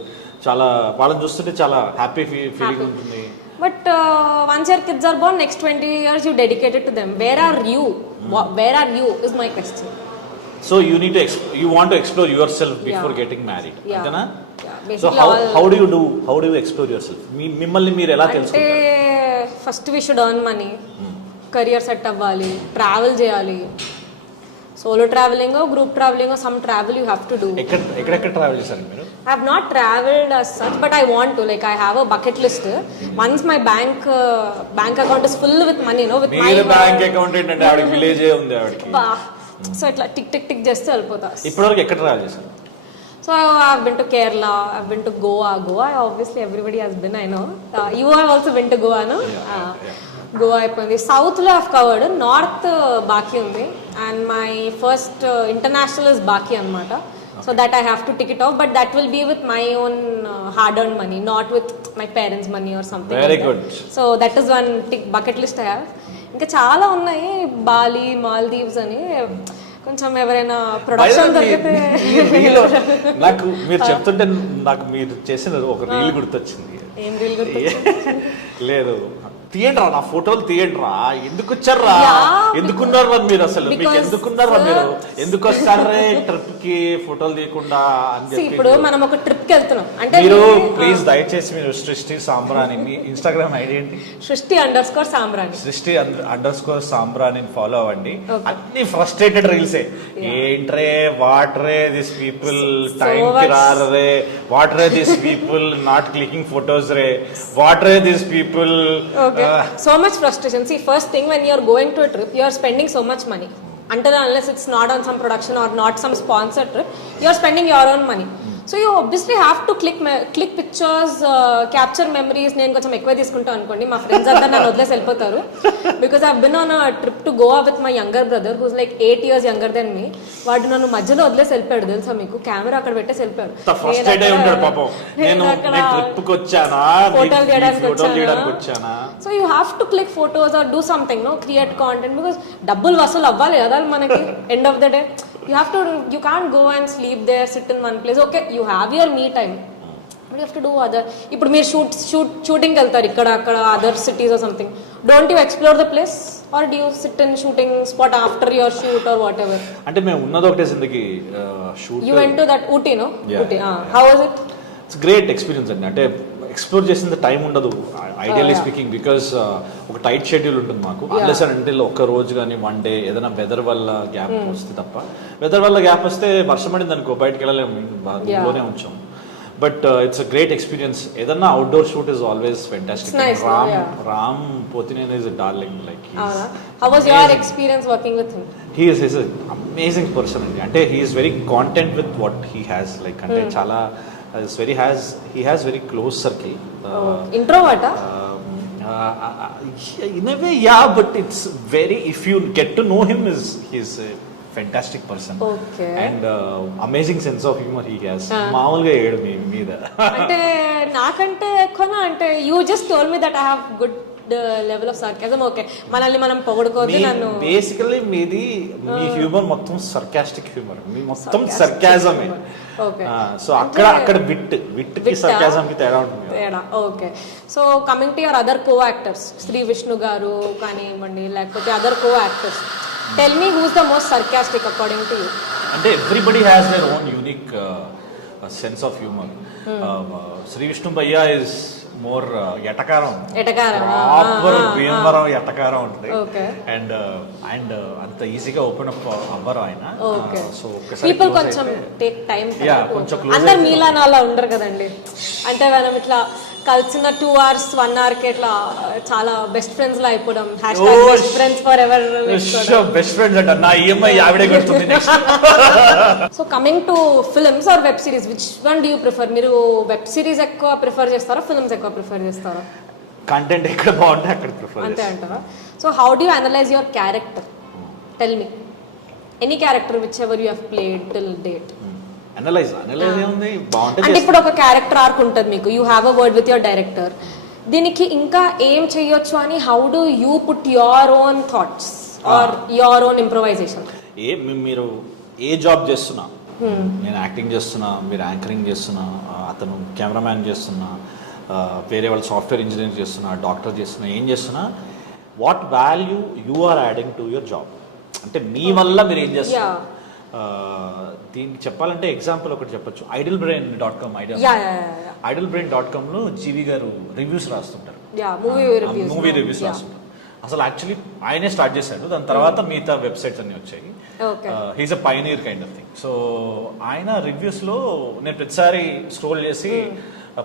చాలా, వాళ్ళని చూస్తుంటే చాలా హ్యాపీ ఫీలింగ్ ఉంటుంది. But once your kids are born, next 20 years you dedicated to them. Where are you? Where are you is my question. So you need to you want to explore yourself before getting married. Antena? So how do you explore yourself? మిమ్మల్ని మీరు ఎలా తెలుసుకుంటారు? First we should earn money. Career set అవ్వాలి, ట్రావెల్ చేయాలి. Solo travelling, group travelling, some travel you have to do. ఎక్కడెక్కడ ట్రావెల్ చేశారు మీరు? I have not travelled as such, but I want to. Like I have a bucket list. Once my bank account is full with money, with my bank account ఏంటంటే ఆవిడకి విలేజే ఉంది ఆవిడకి. సో ఇట్లా టిక్ టిక్ టిక్ చేస్తే వెళ్ళిపోతా. ఇప్పటివరకు ఎక్కడ ట్రావెల్ చేశారు? So I've been to Kerala, I've been to Goa. Obviously everybody has been, I know. You have also been to Goa, no? Goa అయిపోయింది. సౌత్లో I've covered, నార్త్ బాకీ ఉంది. And my first international is బాకీ అనమాట. So that I have to tick it off, but that will be with my own hard-earned money, not with my parents' money or something. Very like good. That. So that is one bucket list I have. ఇంకా చాలా ఉన్నాయి, బాలి, మాల్దీవ్స్ అని. కొంచెం ఎవరైనా ప్రొడక్షన్ దొరికితే. నాకు మీరు చెప్తుంటే నాకు మీరు చేసిన ఒక రీల్ గుర్తొచ్చింది. ఏం రీల్ గుర్తొచ్చింది? లేదు, తీయండి రా నా ఫోటోలు తీయండి రా, ఎందుకు వచ్చారా, ఎందుకున్నారు మీరు, అసలు మీకు ఎందుకున్నారు మీరు, ఎందుకు వస్తారే ట్రిప్ కి ఫోటోలు తీయకుండా అని చెప్పి. ఇప్పుడు మనం ఒక ట్రిప్ కి వెళ్తున్నాం అంటే మీరు ప్లీజ్ దయచేసి మీరు సృష్టి సాంబ్రాణి, మీ ఇన్స్టాగ్రామ్ ఐడి ఏంటి? సృష్టి_సాంబ్రాణి. సృష్టి_సాంబ్రాణి ఫాలో అవ్వండి. అన్ని ఫ్రస్ట్రేటెడ్ రీల్సే. ఏంట్రే వాట్రే దిస్ పీపుల్ టైం కి రారే, వాట్రే this people not clicking photos రే, వాట్రే this people. So much frustration. See, first thing, when you're going to a trip, you're spending so much money. Until unless it's not on some production or not some sponsored trip, you're spending your own money. So you obviously have to click pictures, capture memories. నేను కొంచెం ఎక్కువ తీసుకుంటాను అనుకోండి, మా ఫ్రెండ్స్ అంతా నన్ను వదిలేసి వెళ్ళిపోతారు. Because I been on a trip to Goa with my younger brother who's like 8 years younger than me. వాడు నన్ను మధ్యలో వదిలేసి వెళ్ళిపోయాడు తెలుసా మీకు, కెమెరా అక్కడ పెట్టేసి వెళ్ళిపోయాడు. ఫోటోలు తీయడానికి వచ్చానా. So you have to click photos or do something, create content, because డబ్బులు వసూలు అవ్వాలి కదా మనకి end of the day. You can't go and sleep there, sit in one place. Okay, you have your me time, but you have to do other. ఇప్పుడు మీరు షూటింగ్ వెళ్తారు ఇక్కడ అక్కడ other cities or something. Don't you explore the place or do you sit in shooting spot after your shoot or whatever? అంటే మేము ఉన్నది ఒకటే Zindagi shoot. You went to that Ooty, no? Ooty, how was it? It's great experience అండి. అంటే ఎక్స్ప్లోర్ చేసిన టైం ఉండదు ఐడియల్లీ స్పీకింగ్, బికాస్ ఒక టైట్ షెడ్యూల్ ఉంటుంది మాకు. అన్లెస్ అంటే ఒక్క రోజు కానీ వన్ డే ఏదైనా వెదర్ వల్ల గ్యాప్ వస్తే తప్ప. వెదర్ వల్ల గ్యాప్ వస్తే వర్షం పడింది అనుకో బయటకు వెళ్ళలేము, ఇంట్లోనే ఉంచాం. But it's a great experience. ఏదన్నా outdoor shoot is always fantastic. Ram Pothineni is a darling. Like how was your experience working with him? He is amazing person అండి. అంటే he is very content with what he has. Like అంటే చాలా he has very close circle. Introvert? In a way, yeah, but it's very, if you get to know him, he's a fantastic person. Okay. And amazing sense of humor he has. మామూలుగా ఏడు మీద అంటే నాకంటే ఎక్కువనా అంటే you just told me that I have good level of sarcasm. Okay, మనల్ని మనం పొగడుకోవద్దు. నన్ను బేసికల్లీ మీ హ్యూమర్ మొత్తం సర్కాస్టిక్ హ్యూమర్, మీ మొత్తం సర్కాజమే. సో అక్కడ విట్ కి సర్కాజం కి తేడా ఉంటుంది. Okay, so coming to your other co actors, Shri Vishnu garu కానివ్వండి లేకపోతే other co actors, tell me who's the most sarcastic according to you? అంటే everybody has their own unique sense of humour. Shri Vishnu భయ్యా ఇస్ మోర్ ఎటకారం, ప్రాపర్ భీమవరం ఎటకారం ఉంటుంది. అండ్ అంత ఈజీగా ఓపెన్ అప్ అవ్వరు ఆయన. సో పీపుల్ కొంచెం టేక్ టైం. అందరు మీలానా అలా ఉండరు కదండి. అంటే మనం ఇట్లా కలిసిన 2 hours 1 hour కి ఇట్లా చాలా బెస్ట్ ఫ్రెండ్స్ లా అయిపోవడం. Best friends for ever. Best friends అంట నా ఈఎంఐ ఆవిడే కడుతుంది. So coming to films are web series, which one do you prefer? మీరు వెబ్ సిరీస్ ఎక్కువ ప్రిఫర్ చేస్తారా, ఫిల్మ్స్ ఎక్కువ ప్రిఫర్ చేస్తారా? కంటెంట్ ఎక్కడ బాగుంటే అక్కడ ప్రిఫర్ అంతే అంటారా? So how do you analyse your character? Tell me any character which ever you have played till date. Analyse ఏముంది, బాగుంటుంది. అంటే ఇప్పుడు ఒక క్యారెక్టర్ ఆర్క్ ఉంటుంది మీకు, you have a word with your director, దీనికి ఇంకా ఏం చేయొచ్చు అని how do you put your own thoughts or your own improvisation? మీరు ఏ జాబ్ చేస్తున్నా, నేను యాక్టింగ్ చేస్తున్నా, మీరు యాంకరింగ్ చేస్తున్నా, అతను కెమెరామ్యాన్ చేస్తున్నా, వేరే వాళ్ళు సాఫ్ట్వేర్ ఇంజనీర్ చేస్తున్నా, డాక్టర్ చేస్తున్నా, ఏం చేస్తున్నా, what value you are adding to your job. అంటే మీ వల్ల మీరు ఏం చేస్తున్నారు. దీనికి చెప్పాలంటే ఎగ్జాంపుల్ ఒకటి చెప్పొచ్చు. idlebrain.com idlebrain.com లో జీవి గారు రివ్యూస్ రాస్తుంటారు, మూవీ రివ్యూస్ రాస్తుంటారు. అసలు యాక్చువల్లీ ఆయనే స్టార్ట్ చేశాడు, దాని తర్వాత మిగతా వెబ్సైట్స్ అన్ని వచ్చాయి. Okay he's a pioneer kind of thing. So ఆయన రివ్యూస్ లో నేను ప్రతిసారి స్క్రోల్ చేసి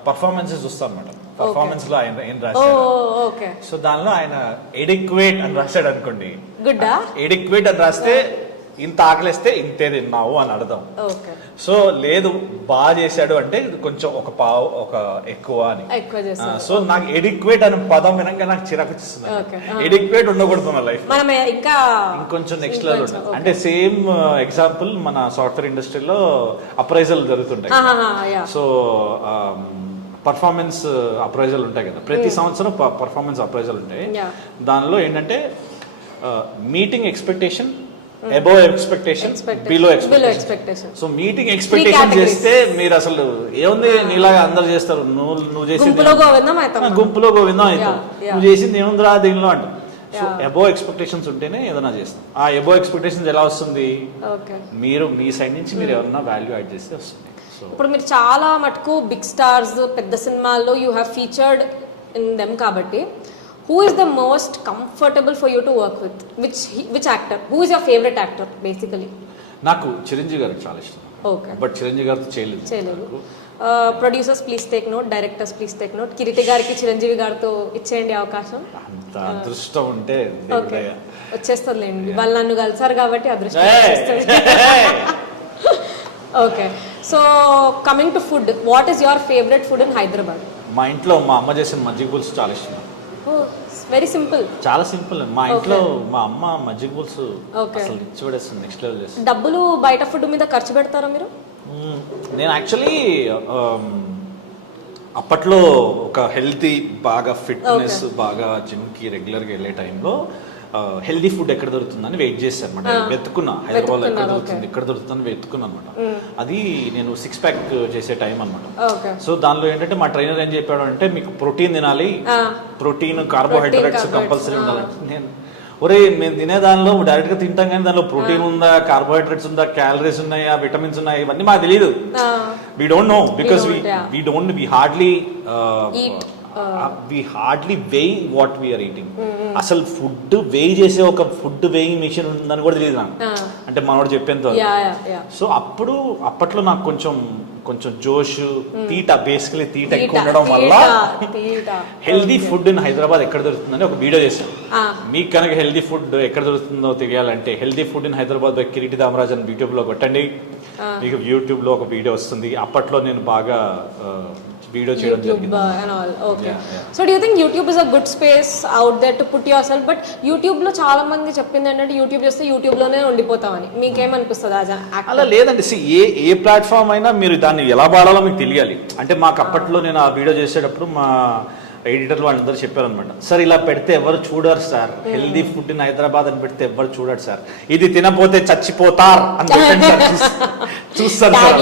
పర్ఫార్మెన్సెస్ చూస్తాను అనమాట. పర్ఫార్మెన్స్ లో ఆయన ఏం రాశాడు, ఓకే సో దానిలో ఆయన ఎడిక్వేట్ అని రాశాడు అనుకోండి. గుడ్డా ఎడిక్వేట్ అని రాస్తే ఇంత ఆకలిస్తే ఇంతే తిన్నావు అని అర్థం. ఓకే సో లేదు బాగా చేశాడు అంటే కొంచెం ఒక పావు ఒక ఎక్కువ అని. ఎక్కువ చేస్తారు. సో నాకు ఎడిక్వేట్ అనే పదం వినంగా నాకు చిరాకు వచ్చిస్తుంది. Okay. ఎడిక్వేట్ ఉండకూడదు నా లైఫ్, మనం ఇంకా ఇంకొంచెం నెక్స్ట్ లెవెల్ ఉంటుంది. అంటే సేమ్ ఎగ్జాంపుల్ మన సాఫ్ట్వేర్ ఇండస్ట్రీలో అప్రైజల్ జరుగుతుంటాయి. సో పర్ఫార్మెన్స్ అప్రైజల్ ఉంటాయి కదా, ప్రతి సంవత్సరం పర్ఫార్మెన్స్ అప్రైజల్ ఉంటాయి. దానిలో ఏంటంటే meeting expectation, above expectation, below expectation. So meeting expectation చేస్తే మీరు అసలు ఏముంది నీలాగా అందరు చేస్తారు, నువ్వు చేసింది గుంపులో గోవిందం అవుతావు, నువ్వు చేసింది ఏముందిరా దీనిలో అంట. సో అబోవ్ ఎక్స్పెక్టేషన్స్ ఉంటేనే ఏదైనా చేస్తాం. ఆ అబోవ్ ఎక్స్పెక్టేషన్స్ ఎలా వస్తుంది, మీరు మీ సైడ్ నుంచి మీరు ఎవరన్నా వాల్యూ యాడ్ చేస్తే వస్తుంది. సో ఇప్పుడు మీరు చాలా మటుకు బిగ్ స్టార్స్ పెద్ద సినిమాల్లో you have featured in them కాబట్టి who is the most comfortable for you to work with, which actor, who is your favorite actor basically? నాకు చిరంజీవి గారు చాలా ఇష్టం. ఓకే బట్ చిరంజీవి గారితో చేయలేదు. Producers please take note, directors please take note, Kireeti గారికి చిరంజీవి గారితో ఇచ్చేయండి అవకాశం. అంత అదృష్టం ఉంటే ఓకే వచ్చేస్తుందిలేండి, వాళ్ళు నన్ను కలిసారు కాబట్టి అదృష్టం వచ్చేస్తుంది. Okay so coming to food, what is your favourite food in Hyderabad? మా ఇంట్లో మా అమ్మ చేసిన మజ్జిగ పులుసు చాలా ఇష్టం. వెరీ సింపుల్, చాలా సింపుల్. మా ఇంట్లో మా అమ్మ మజ్జిగ పులుసు అసలు రిచ్ పడేస్తుంది, నెక్స్ట్ లెవెల్ చేస్తుంది. డబ్బులు బయట ఫుడ్ మీద ఖర్చు పెడతారా మీరు? నేను యాక్చువల్లీ అప్పట్లో ఒక హెల్తీ బాగా ఫిట్నెస్ బాగా జిమ్కి రెగ్యులర్గా వెళ్ళే టైంలో హెల్దీ ఫుడ్ ఎక్కడ దొరుకుతుందని వెయిట్ చేశాను అనమాట. వెతుకున్నా హైదరాబాద్లో ఎక్కడ దొరుకుతుందని వెతుకున్నా అనమాట. అది నేను 6 ప్యాక్ చేసే టైం అనమాట. సో దానిలో ఏంటంటే మా ట్రైనర్ ఏం చెప్పాడు అంటే మీకు ప్రోటీన్ తినాలి, ప్రోటీన్ కార్బోహైడ్రేట్స్ కంపల్సరీ ఉండాలంటే నేను మేము తినే దానిలో డైరెక్ట్ గా తింటాం కానీ దానిలో ప్రోటీన్ ఉందా, కార్బోహైడ్రేట్స్ ఉందా, క్యాలరీస్ ఉన్నాయా, విటమిన్స్ ఉన్నాయా, ఇవన్నీ మాకు తెలియదు. We don't know because we hardly weigh what we're eating. అసలు ఫుడ్ వెయ్ చేసే ఒక ఫుడ్ వెయింగ్ మిషన్ ఉందని కూడా తెలియదు నాకు, అంటే మనోడు చెప్పేంత. సో అప్పట్లో నాకు కొంచెం జోష్, తీట, బేసికలీ తీట ఎక్కువ ఉండడం వల్ల హెల్దీ ఫుడ్ ఇన్ హైదరాబాద్ ఎక్కడ దొరుకుతుందని ఒక వీడియో చేశాను. మీకు కనుక హెల్దీ ఫుడ్ ఎక్కడ దొరుకుతుందో తెలియాలంటే healthy food in Hyderabad by Kiriti Damaraj అని యూట్యూబ్ లో కొట్టండి, మీకు యూట్యూబ్ లో ఒక వీడియో వస్తుంది. అప్పట్లో నేను బాగా వీడియో చేయడం జరిగింది. So do you think YouTube is a good space out there to put yourself? But YouTube లో చాలా మంది చెప్పింది ఏంటంటే యూట్యూబ్ చేస్తే యూట్యూబ్ లోనే ఉండిపోతామని, మీకేమనిపిస్తుంది? అలా లేదండి. ఏ ప్లాట్ఫామ్ అయినా మీరు దాన్ని ఎలా వాడాలో మీకు తెలియాలి. అంటే మాకు అప్పట్లో నేను ఆ వీడియో చేసేటప్పుడు మా ఎడిటర్లు వాళ్ళందరూ చెప్పారనమాట, సార్ ఇలా పెడితే ఎవరు చూడరు sir, healthy food in Hyderabad అని పెడితే ఎవరు చూడరు సార్, ఇది తినపోతే చచ్చిపోతారు అని పెట్టండి సార్, చూస్తారు సార్,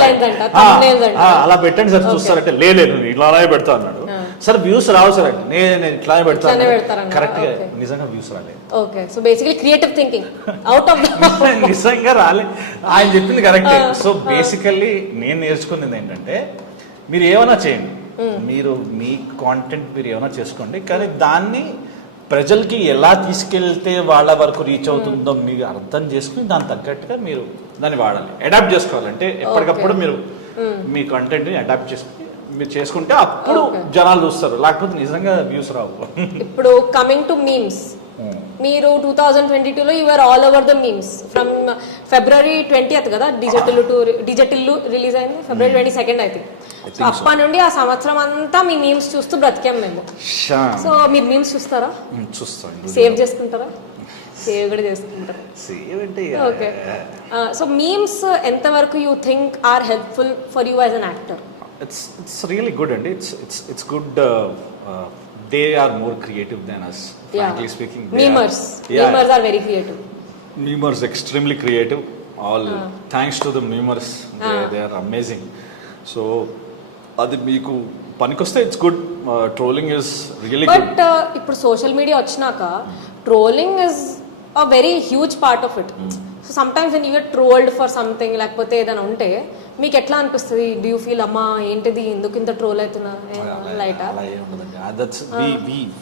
అలా పెట్టండి సార్ చూస్తారు అంటే లేదు ఇట్లానే పెడతా అన్నాడు. సార్ వ్యూస్ రావు సార్ అంటే నేను ఇట్లానే పెడతాను. కరెక్ట్ గా నిజంగా వ్యూస్ రాలేదు. Okay so basically creative thinking out of నిజంగా రాలేదు. ఆయన చెప్పింది కరెక్టే. సో బేసికల్లీ నేను నేర్చుకున్నది ఏంటంటే మీరు ఏమైనా చేయండి, మీరు మీ కాంటెంట్ మీరు ఏమైనా చేసుకోండి, కానీ దాన్ని ప్రజలకి ఎలా తీసుకెళ్తే వాళ్ళ వరకు రీచ్ అవుతుందో మీరు అర్థం చేసుకుని దాని తగ్గట్టుగా మీరు దాన్ని వాడాలి, అడాప్ట్ చేసుకోవాలంటే ఎప్పటికప్పుడు మీరు మీ కంటెంట్ని అడాప్ట్ చేసుకుని మీరు చేసుకుంటే అప్పుడు జనాలు చూస్తారు, లేకపోతే నిజంగా వ్యూస్ రావు. ఇప్పుడు కమింగ్ టు మీమ్స్, మీరు 2022లో you are all over the memes from February 20th కదా డిజిటల్ రిలీజ్ అయింది, February 22nd అయితే. సో అప్పటి నుండి ఆ సంవత్సరం అంతా మీ మీమ్స్ చూస్తూ బ్రతికాం మేము. సో మీరు మీమ్స్ చూస్తారా? చూస్తాను. సేవ్ చేసుకుంటారా? సేవ్ కూడా చేసుకుంటారా? ఓకే. సో మీమ్స్ ఎంతవరకు you think are helpful for you as an actor? It's really good and it's good. They are more creative than us, frankly speaking. Memers are very creative. Memers extremely creative. All thanks to the memers, they are amazing. So adi meeku panikoste it's good. Trolling is really good. But ఇప్పుడు సోషల్ మీడియా వచ్చినాక trolling is a very huge part of it. So sometimes when you get trolled for something లేకపోతే ఏదైనా ఉంటే మీకు ఎట్లా అనిపిస్తుంది? డూ యూ ఫీల్ అమ్మా ఏంటిది ఎందుకు ఇంత ట్రోల్ అవుతున్నా లైటా? అలా ఏం ఉండదండి. That's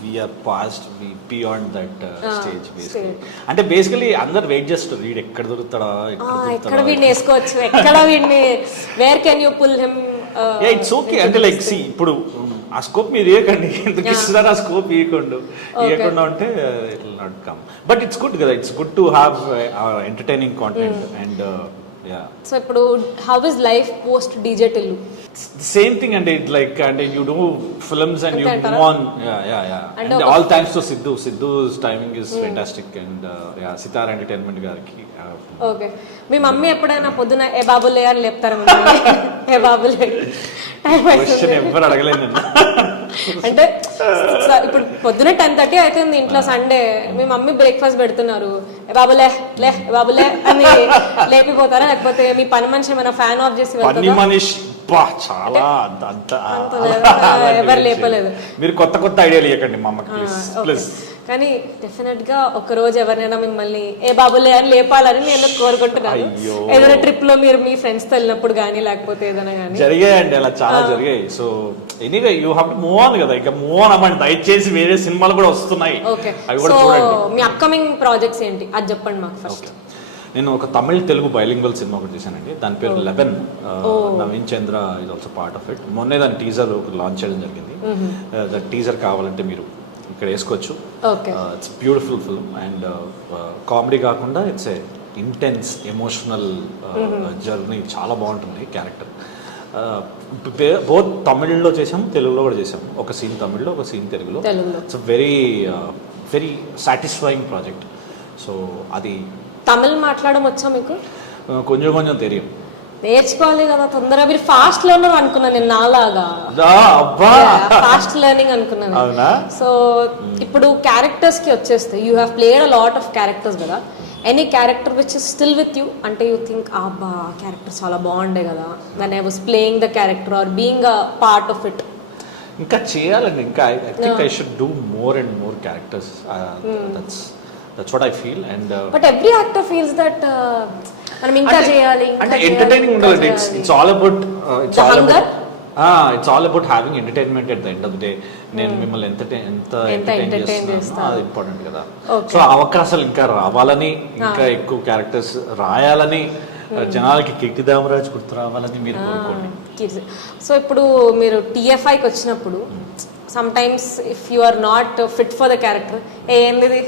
we are past beyond that stage basically. అంటే బేసికలీ అందరు వెయిట్ చేస్తారు వీడు ఎక్కడ దొరుకుతాడా ఎక్కడ వీడిని వేసుకోవచ్చు, ఎక్కడ వీడిని where can you pull him. It's okay అంటే లైక్ సి ఇప్పుడు ఆ స్కోప్ మీరు ఇవ్వకండి, ఎందుకు ఇస్తున్నారు ఆ స్కోప్ ఇవ్వకుండా ఉంటే it will not come. But it's good కదా, it's good to have entertaining content and yeah. So ఇప్పుడు how is life post DJ Tillu? Same thing అండి, లైక్ అంటే you do films and you move on. And all thanks to Siddhu's timing is fantastic and Sithara entertainment గారికి. ఓకే, మీ మమ్మీ ఎప్పుడైనా పొద్దున ఏ బాబులే అని లేపుతారు? ఏ బాబులే క్వశ్చన్ ఎవరు అడగలేదు అంటే ఇప్పుడు పొద్దున 10:30 అవుతుంది ఇంట్లో, సండే. మీ మమ్మీ బ్రేక్ఫాస్ట్ పెడుతున్నారు, ఏ బాబులే లే బాబులే అని లేపిపోతారా? లేకపోతే మీ పని మనిషి ఏమైనా ఫ్యాన్ ఆఫ్ చేసి పని మనిషి చాలా ఎవరు లేపలేదు. మీరు కొత్త కొత్త ఐడియాలు ఇవ్వకండి మా అమ్మకి ప్లీజ్. కానీ డెఫినెట్ గా ఒక రోజు ఎవరైనా మిమ్మల్ని ఏ బాబులే అని లేపాలని నేను కోరుకుంటున్నాను. ఏదైనా ట్రిప్ లో మీరు మీ ఫ్రెండ్స్ తో వెళ్ళినప్పుడు కానీ లేకపోతే ఏదైనా కానీ జరిగాయండి, అలా చాలా జరిగాయి. So anyway you have to move on కదా, ఇక మూవ్ ఆన్ అవ్వండి. దయచేసి వేరే సినిమాలు కూడా వస్తున్నాయి, అవి కూడా చూడండి. మీ అప్కమింగ్ ప్రాజెక్ట్స్ ఏంటి అది చెప్పండి మాకు ఫస్ట్. నేను ఒక తమిళ తెలుగు బైలింగ్వల్ సినిమా ఒకటి చేశానండి, దాని పేరు 11. Naveen Chandra is also part of it. మొన్నే దాని టీజర్ లాంచ్ చేయడం జరిగింది. ద టీజర్ కావాలంటే మీరు ఇక్కడ వేసుకోవచ్చు. It's beautiful film and comedy కాకుండా it's a intense emotional journey. చాలా బాగుంటుంది క్యారెక్టర్. బోత్ తమిళ్లో చేసాము, తెలుగులో కూడా చేసాము. ఒక సీన్ తమిళ్లో, ఒక సీన్ తెలుగులో. It's very very satisfying project. So అది తమిళ్ మాట్లాడడం వచ్చా మీకు? కొంచెం కొంచెం తెలియం, నేర్చుకోవాలి కదా తొందరగా. మీరు ఫాస్ట్ లెర్నర్ అనుకున్నాను నేను, నాలాగా ఫాస్ట్ లెర్నింగ్ అనుకున్నాను. సో ఇప్పుడు క్యారెక్టర్స్ కి వచ్చేస్తే you have played a lot of characters కదా. Any character which is still with you అంటే యూ థింక్ అబ్బా క్యారెక్టర్ చాలా బాగుండే కదా when I was playing the character or being a part of it? ఇంకా చేయాలండి, ఇంకా I think I should do more and more characters. That's what I feel and but every actor feels that మనం ఇంకా చేయాలి, అంటే ఎంటర్టైనింగ్ ఉండాలి. It's all about it's all about having entertainment at the end of the day. నేను మిమ్మల్ని ఎంత ఎంటర్టైన్ చేస్తున్నా అది ఇంపార్టెంట్ కదా. సో అవకాశాలు ఇంకా రావాలని, ఇంకా ఎక్కువ క్యారెక్టర్స్ రాయాలని, జనాలకి కిట్టి దామరాజ్ గుర్తు రావాలని మీరు కోరుకోండి. సో ఇప్పుడు మీరు TFIకి వచ్చినప్పుడు sometimes if you are not fit for the character, ఏంది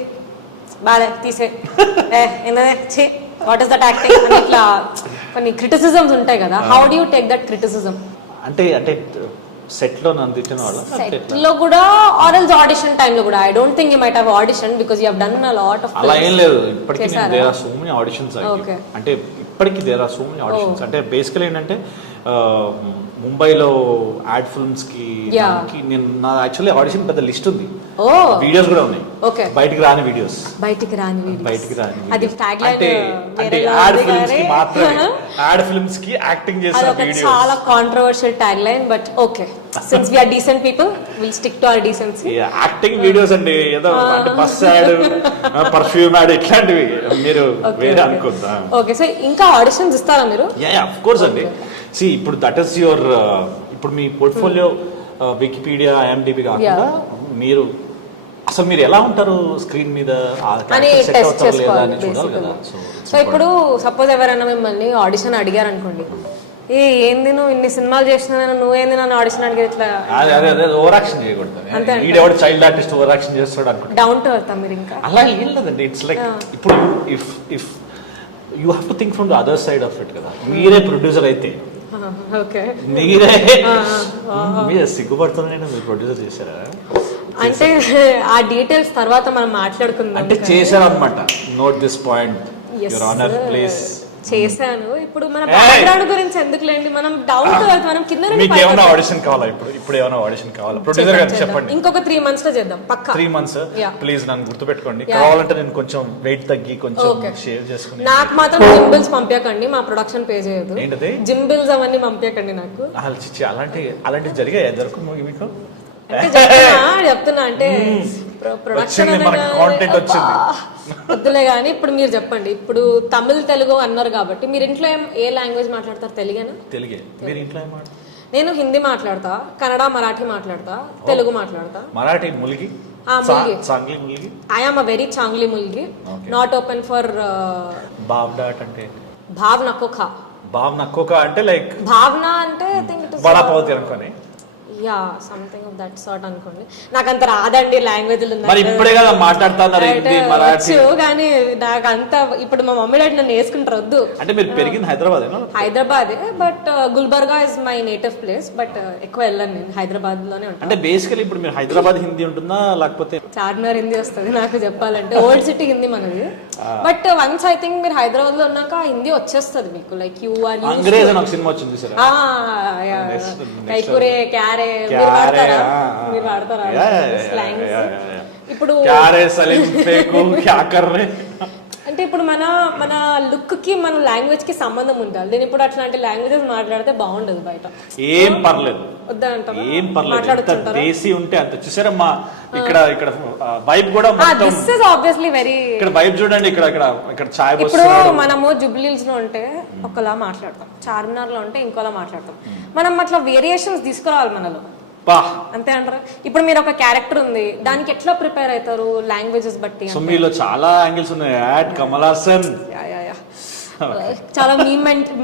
బాలే తీసే ఏంటనే వాట్ ఇస్ దట్ యాక్టింగ్ అని ఇట్లా కొన్ని క్రిటిసిజమ్స్ ఉంటాయి కదా. How do you take that criticism? అంటే సెట్ లో నందించిన వాళ్ళ సెట్ లో కూడా ఆర్ ఎల్స్ ఆడిషన్ టైం లో కూడా? I don't think you might have audition because you have done a lot of. అలా ఏం లేదు, ఇప్పటికీ there are so many auditions. అంటే ఇప్పటికీ there are so many auditions. అంటే బేసికలీ ఏంటంటే ముంబైలో యాడ్ ఫిల్మ్స్ కి నేను నా యాక్చువల్లీ ఆడిషన్ పెద్ద లిస్ట్ ఉంది, వీడియోస్ కూడా ఉన్నాయి. బయటికి రాని వీడియోస్ అది ట్యాగ్ లైన్. అంటే యాడ్ ఫిల్మ్స్ కి మాత్రమే, యాడ్ ఫిల్మ్స్ కి యాక్టింగ్ చేసిన వీడియోస్. చాలా controversial tag line but okay, since we are decent people will stick to our decency. Acting videos అండి, ఏదో అంటే బస్ యాడ్, పర్ఫ్యూమ్ యాడ్ ఇట్లాంటివి మీరు వేరే అనుకుందా. ఓకే, సో ఇంకా ఆడిషన్స్ ఇస్తారా మీరు? యా ఆఫ్ కోర్స్ అండి. సి ఇప్పుడు దట్ ఈస్ యువర్, ఇప్పుడు మీ పోర్ట్ఫోలియో వికీపీడియా, IMDb కాకుండా మీరు అసలు మీరు ఎలా ఉంటారు స్క్రీన్ మీద చూడాలి కదా. సో ఇప్పుడు సపోజ్ ఎవరైనా మిమ్మల్ని ఆడిషన్ అడిగారు అనుకోండి, ఏంది నువ్వు ఇన్ని సినిమాలు చేసినా నువ్వేంది నన్ను ఆడిషన్ అడిగేది ఇట్లా ఓవర్ యాక్షన్ చేయకూడదు. చైల్డ్ ఆర్టిస్ట్ ఓవర్ యాక్షన్ చేస్తాడు అనుకుంటా. డౌన్ టు ఎర్త్ మీరు ఇంకా అలా ఏం లేదండి. ఇట్స్ లైక్ ఇప్పుడు if you have to think from the other side of it కదా. మీరే ప్రొడ్యూసర్ అయితే మీరే సిగ్గుపడుతున్నాయి, మీరు ప్రొడ్యూసర్ చేశారా అంటే ఆ డీటెయిల్స్ తర్వాత మనం మాట్లాడుకుందాం. అంటే చేశారు అనమాట. Note this point your honour please. చేశాను. ఇప్పుడు మన బ్యాక్గ్రౌండ్ గురించి ఎందుకులేండి, మనం డౌన్ టు ఎర్త్, మనం కింద. మీకు ఏమైనా ఆడిషన్ కావాలా? ఇప్పుడు ఏమైనా ఆడిషన్ కావాలా? ప్రొడ్యూసర్ గారు చెప్పండి. ఇంకొక 3 months లో చేద్దాం పక్కా. 3 months ప్లీజ్ నన్ను గుర్తుపెట్టుకోండి. కావాలంటే నేను కొంచెం వెయిట్ తగ్గి కొంచెం షేర్ చేసుకుని. నాకు మాత్రం జిమ్ బిల్స్ పంపించకండి, మా ప్రొడక్షన్ పే చేయదు. ఏంటది జిమ్ బిల్స్ అవన్నీ పంపించకండి నాకు. అలాంటి జరిగాయి జరుగుతుంది మీకు? చెప్తున్నా అంటే ప్రొడక్షన్ కాంటెంట్ వచ్చింది. వద్దులే కానీ ఇప్పుడు మీరు చెప్పండి, ఇప్పుడు తమిళ్ తెలుగు అన్నారు కాబట్టి మీరు ఇంట్లో ఏ లాంగ్వేజ్ మాట్లాడతారు? తెలుగేనా? తెలుగే. మీరు ఇంట్లో ఏం మాట్లాడతారు? నేను హిందీ మాట్లాడతా, కన్నడ మరాఠీ మాట్లాడతా, తెలుగు మాట్లాడతా. మరాఠీ ములిగి, ములిగి. చాంగ్లీ ములిగి. ఐ ఆమ్ అ వెరీ చాంగ్లీ ములిగి, నాట్ ఓపెన్ ఫర్ బావ్ డాట్ అంటే భావ్ నకోఖా. బావ్ నక్కోక అంటే లైక్ భావన అంటే I think it is vada pav తినకొని. Yeah something of that sort అనుకోండి. నాకు అంత రాదండి లాంగ్వేజ్లు. మరి ఇప్పుడే కదా మాట్లాడుతున్నారు హిందీ మరాఠీ. కానీ నాకు అంత ఇప్పుడు మా మమ్మీ డాడీ నన్ను వేసుకుంటారు వద్దు. అంటే మీరు పెరిగింది హైదరాబాద్? హైదరాబాదే, but Gulbarga is my native place. But ఎక్కువ వెళ్ళను, నేను హైదరాబాద్ లోనే ఉంటాను. అంటే బేసికలీ ఇప్పుడు మీరు హైదరాబాద్ హిందీ ఉంటుందా లేకపోతే? చార్మినార్ హిందీ వస్తుంది నాకు చెప్పాలంటే, ఓల్డ్ సిటీ హిందీ మనది. బట్ వన్స్ ఐ థింక్ మీరు హైదరాబాద్ లో ఉన్నాక హిందీ వచ్చేస్తుంది మీకు. లైక్ యూ ఆర్ అంగ్రేజ్ అని ఒక సినిమా వచ్చింది సరే. కైకురే క్యారే మీరు వాడతారా స్లాంగ్స్? ఇప్పుడు అంటే ఇప్పుడు మన లుక్ కి మన లాంగ్వేజ్ కి సంబంధం ఉండాలి. నేను ఇప్పుడు అట్లాంటి లాంగ్వేజెస్ మాట్లాడితే బాగుండదు బయట. ఏం పర్లేదు, వద్దంటారా? ఏం పర్లేదు. దేశీ ఉంటే అంత. చూసారా మా ఇక్కడ వైబ్ కూడా దిస్ ఇస్ ఆబ్వియస్లీ వెరీ. ఇక్కడ వైబ్ చూడండి, ఇక్కడ చాయ్. ఇప్పుడు మనము జుబ్లీహిల్స్ లో ఉంటే ఒకలా మాట్లాడతాం, చార్మినార్ లో ఉంటే ఇంకోలా మాట్లాడతాం. మనం అట్లా వేరియేషన్స్ తీసుకురావాలి మనలో, అంతే అంటారా? ఇప్పుడు మీరు ఒక క్యారెక్టర్ ఉంది, దానికి ఎట్లా ప్రిపేర్ అవుతారు లాంగ్వేజెస్ బట్టి? సో మీలో చాలా యాంగిల్స్ ఉన్నాయి. యాడ్ కమల్ హాసన్ చాలా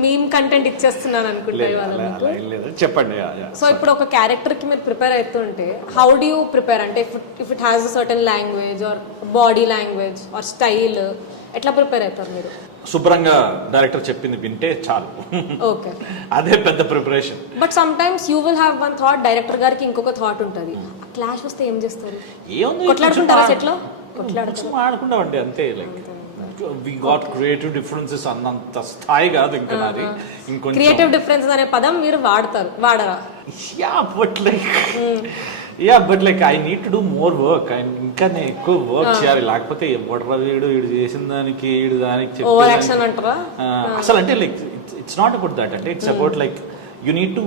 మీమ్ కంటెంట్ ఇచ్చేస్తున్నాను అనుకుంటా ఇవాళ మీకు. చెప్పండి. సో ఇప్పుడు ఒక క్యారెక్టర్ కి మీరు ప్రిపేర్ అవుతుంటే హౌ డు యూ ప్రిపేర్? అంటే if it has a certain language or body language or style, ఎట్లా ప్రిపేర్ అవుతారు మీరు? శుభ్రంగా డైరెక్టర్ చెప్పింది వింటే చాలు. ఓకే, అదే పెద్ద preparation. But some times you will have one thought, director గారికి ఇంకొక థాట్ ఉంటుంది. క్లాష్ వస్తే ఏం చేస్తారు? కొట్లాడుకుంటారా సెట్ లో? ఆడుకుంటామండి అంతే. Like we got creative differences అన్నంత స్థాయి కాదు ఇంకా నాది. ఇంకొంచెం క్రియేటివ్ డిఫరెన్సెస్ అనే పదం మీరు వాడరా? But like I need to do more work. ఇంకా నేను ఎక్కువ వర్క్ చేయాలి, లేకపోతే ఎవడరా వీడు చేసిన దానికి ఓవర్ యాక్షన్ అంటారా? అసలు అంటే like it's not about that. అంటే it's about like you need to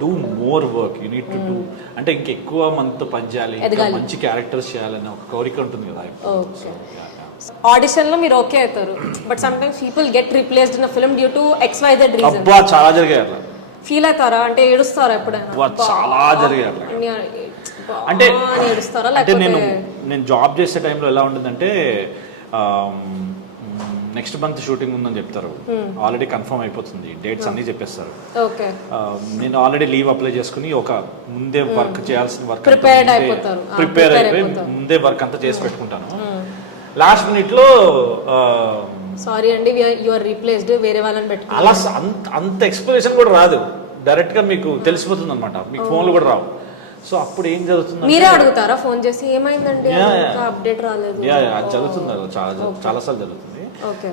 do more work. You need to do అంటే ఇంకెక్కువ మనతో పని చేయాలి, మంచి క్యారెక్టర్స్ చేయాలన్న ఒక కోరిక ఉంటుంది కదా. ఆడిషన్ లో మీరు ఓకే అవుతారు, but some times people get replaced in a film due to XYZ reason. అబ్బా చాలా జరిగాయి అట్లా. ఫీల్ అవుతారా? అంటే ఏడుస్తారా ఎప్పుడైనా? చాలా జరిగాయి అట్లా. అంటే ఏడుస్తారా? అంటే నేను జాబ్ చేసే టైంలో ఎలా ఉంటుందంటే నెక్స్ట్ మంత్ షూటింగ్ ఉందని చెప్తారు, ఆల్రెడీ కన్ఫర్మ్ అయిపోతుంది, డేట్స్ అన్ని చెప్పేస్తారు. నేను ఆల్రెడీ లీవ్ అప్లై చేసుకుని ఒక ముందే వర్క్ చేయాల్సిన వర్క్ ప్రిపేర్ అయిపోయి ముందే వర్క్ అంతా చేసి పెట్టుకుంటాను. లాస్ట్ మినిట్ లో సారీ అండి యు ఆర్ రీప్లేస్డ్, వేరే వాళ్ళని పెట్టుకో. అలా అంత ఎక్స్ప్లెనేషన్ కూడా రాదు, డైరెక్ట్ గా మీకు తెలిసిపోతుంది అనమాట. మీకు ఫోన్లు కూడా రావు. సో అప్పుడు ఏం జరుగుతుంది, మీరే అడుగుతారా ఫోన్ చేసి ఏమైందండి అప్డేట్ రాలేదు? అది జరుగుతుంది, చాలా సార్లు జరుగుతుంది.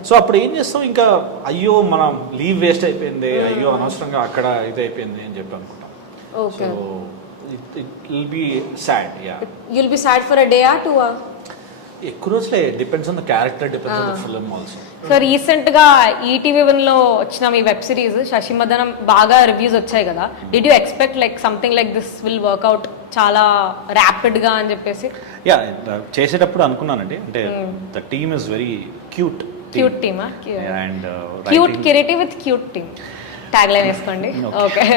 సో అప్పుడు ఏం చేస్తాం, ఇంకా అయ్యో మనం లీవ్ వేస్ట్ అయిపోయింది, అయ్యో అనవసరంగా అక్కడ ఇది అయిపోయింది అని చెప్పి అనుకుంటాం. So it will be sad. You will be sad for a day or 2 hours? ఎక్కువ రోజులే, depends on the character, depends on the film also. So recent గా ETV1 లో వచ్చిన మీ వెబ్ సిరీస్ శశిమదనం బాగా రివ్యూస్ వచ్చాయి కదా. Did you expect like something like this will work out చాలా ర్యాపిడ్ గా అని చెప్పేసి? చేసేటప్పుడు అనుకున్నానండి. అంటే the team is very cute team and cute creative with cute team tag line వేసుకోండి. Okay,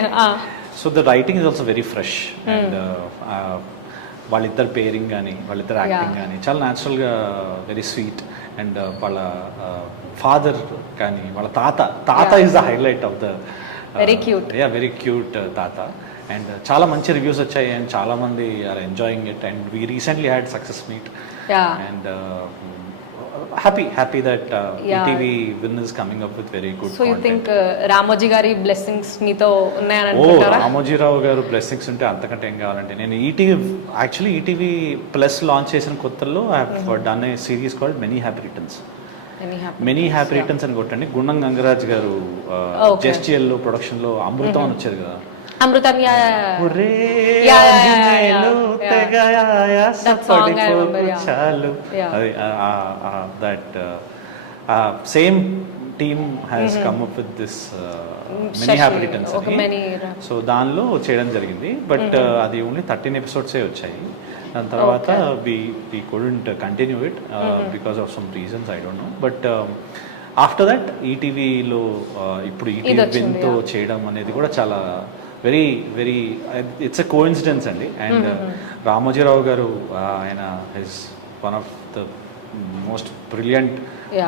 so the writing is also very fresh and వాళ్ళిద్దరు పేరింగ్ కానీ వాళ్ళిద్దరు యాక్టింగ్ కానీ చాలా న్యాచురల్గా వెరీ స్వీట్. అండ్ వాళ్ళ ఫాదర్ కానీ వాళ్ళ తాత is the highlight of the very cute తాత. అండ్ చాలా మంచి రివ్యూస్ వచ్చాయి అండ్ చాలా మంది are enjoying it. And we recently had success meet and happy that ETV win is coming up with very good so content. You think Ramoji గారి బ్లెస్సింగ్స్ మీతో ఉన్నాయని అనుకుంటారా? రామోజీరావు గారు బ్లెస్సింగ్స్ ఉంటే అంతకంటే ఏం కావాలంటే. నేను ETV ప్లస్ లాంచ్ చేసిన కొత్తల్లో I have done a series called many happy returns అని కొట్టండి. గుండం గంగరాజ్ గారు జెస్టిఎల్ లో ప్రొడక్షన్ లో అమృతం అని వచ్చేది కదా. Amrutham that same team has come up with this many happy returns అని. సో దానిలో చేయడం జరిగింది. బట్ అది ఓన్లీ 13 episodes వచ్చాయి. దాని తర్వాత we couldn't continue it because of some reasons, I don't know. But after that ఈటీవీలో ఇప్పుడు ఈటీవీ విన్తో చేయడం అనేది కూడా చాలా very very it's a coincidence అండి. అండ్ రామోజీరావు గారు ఆయన his one of the most brilliant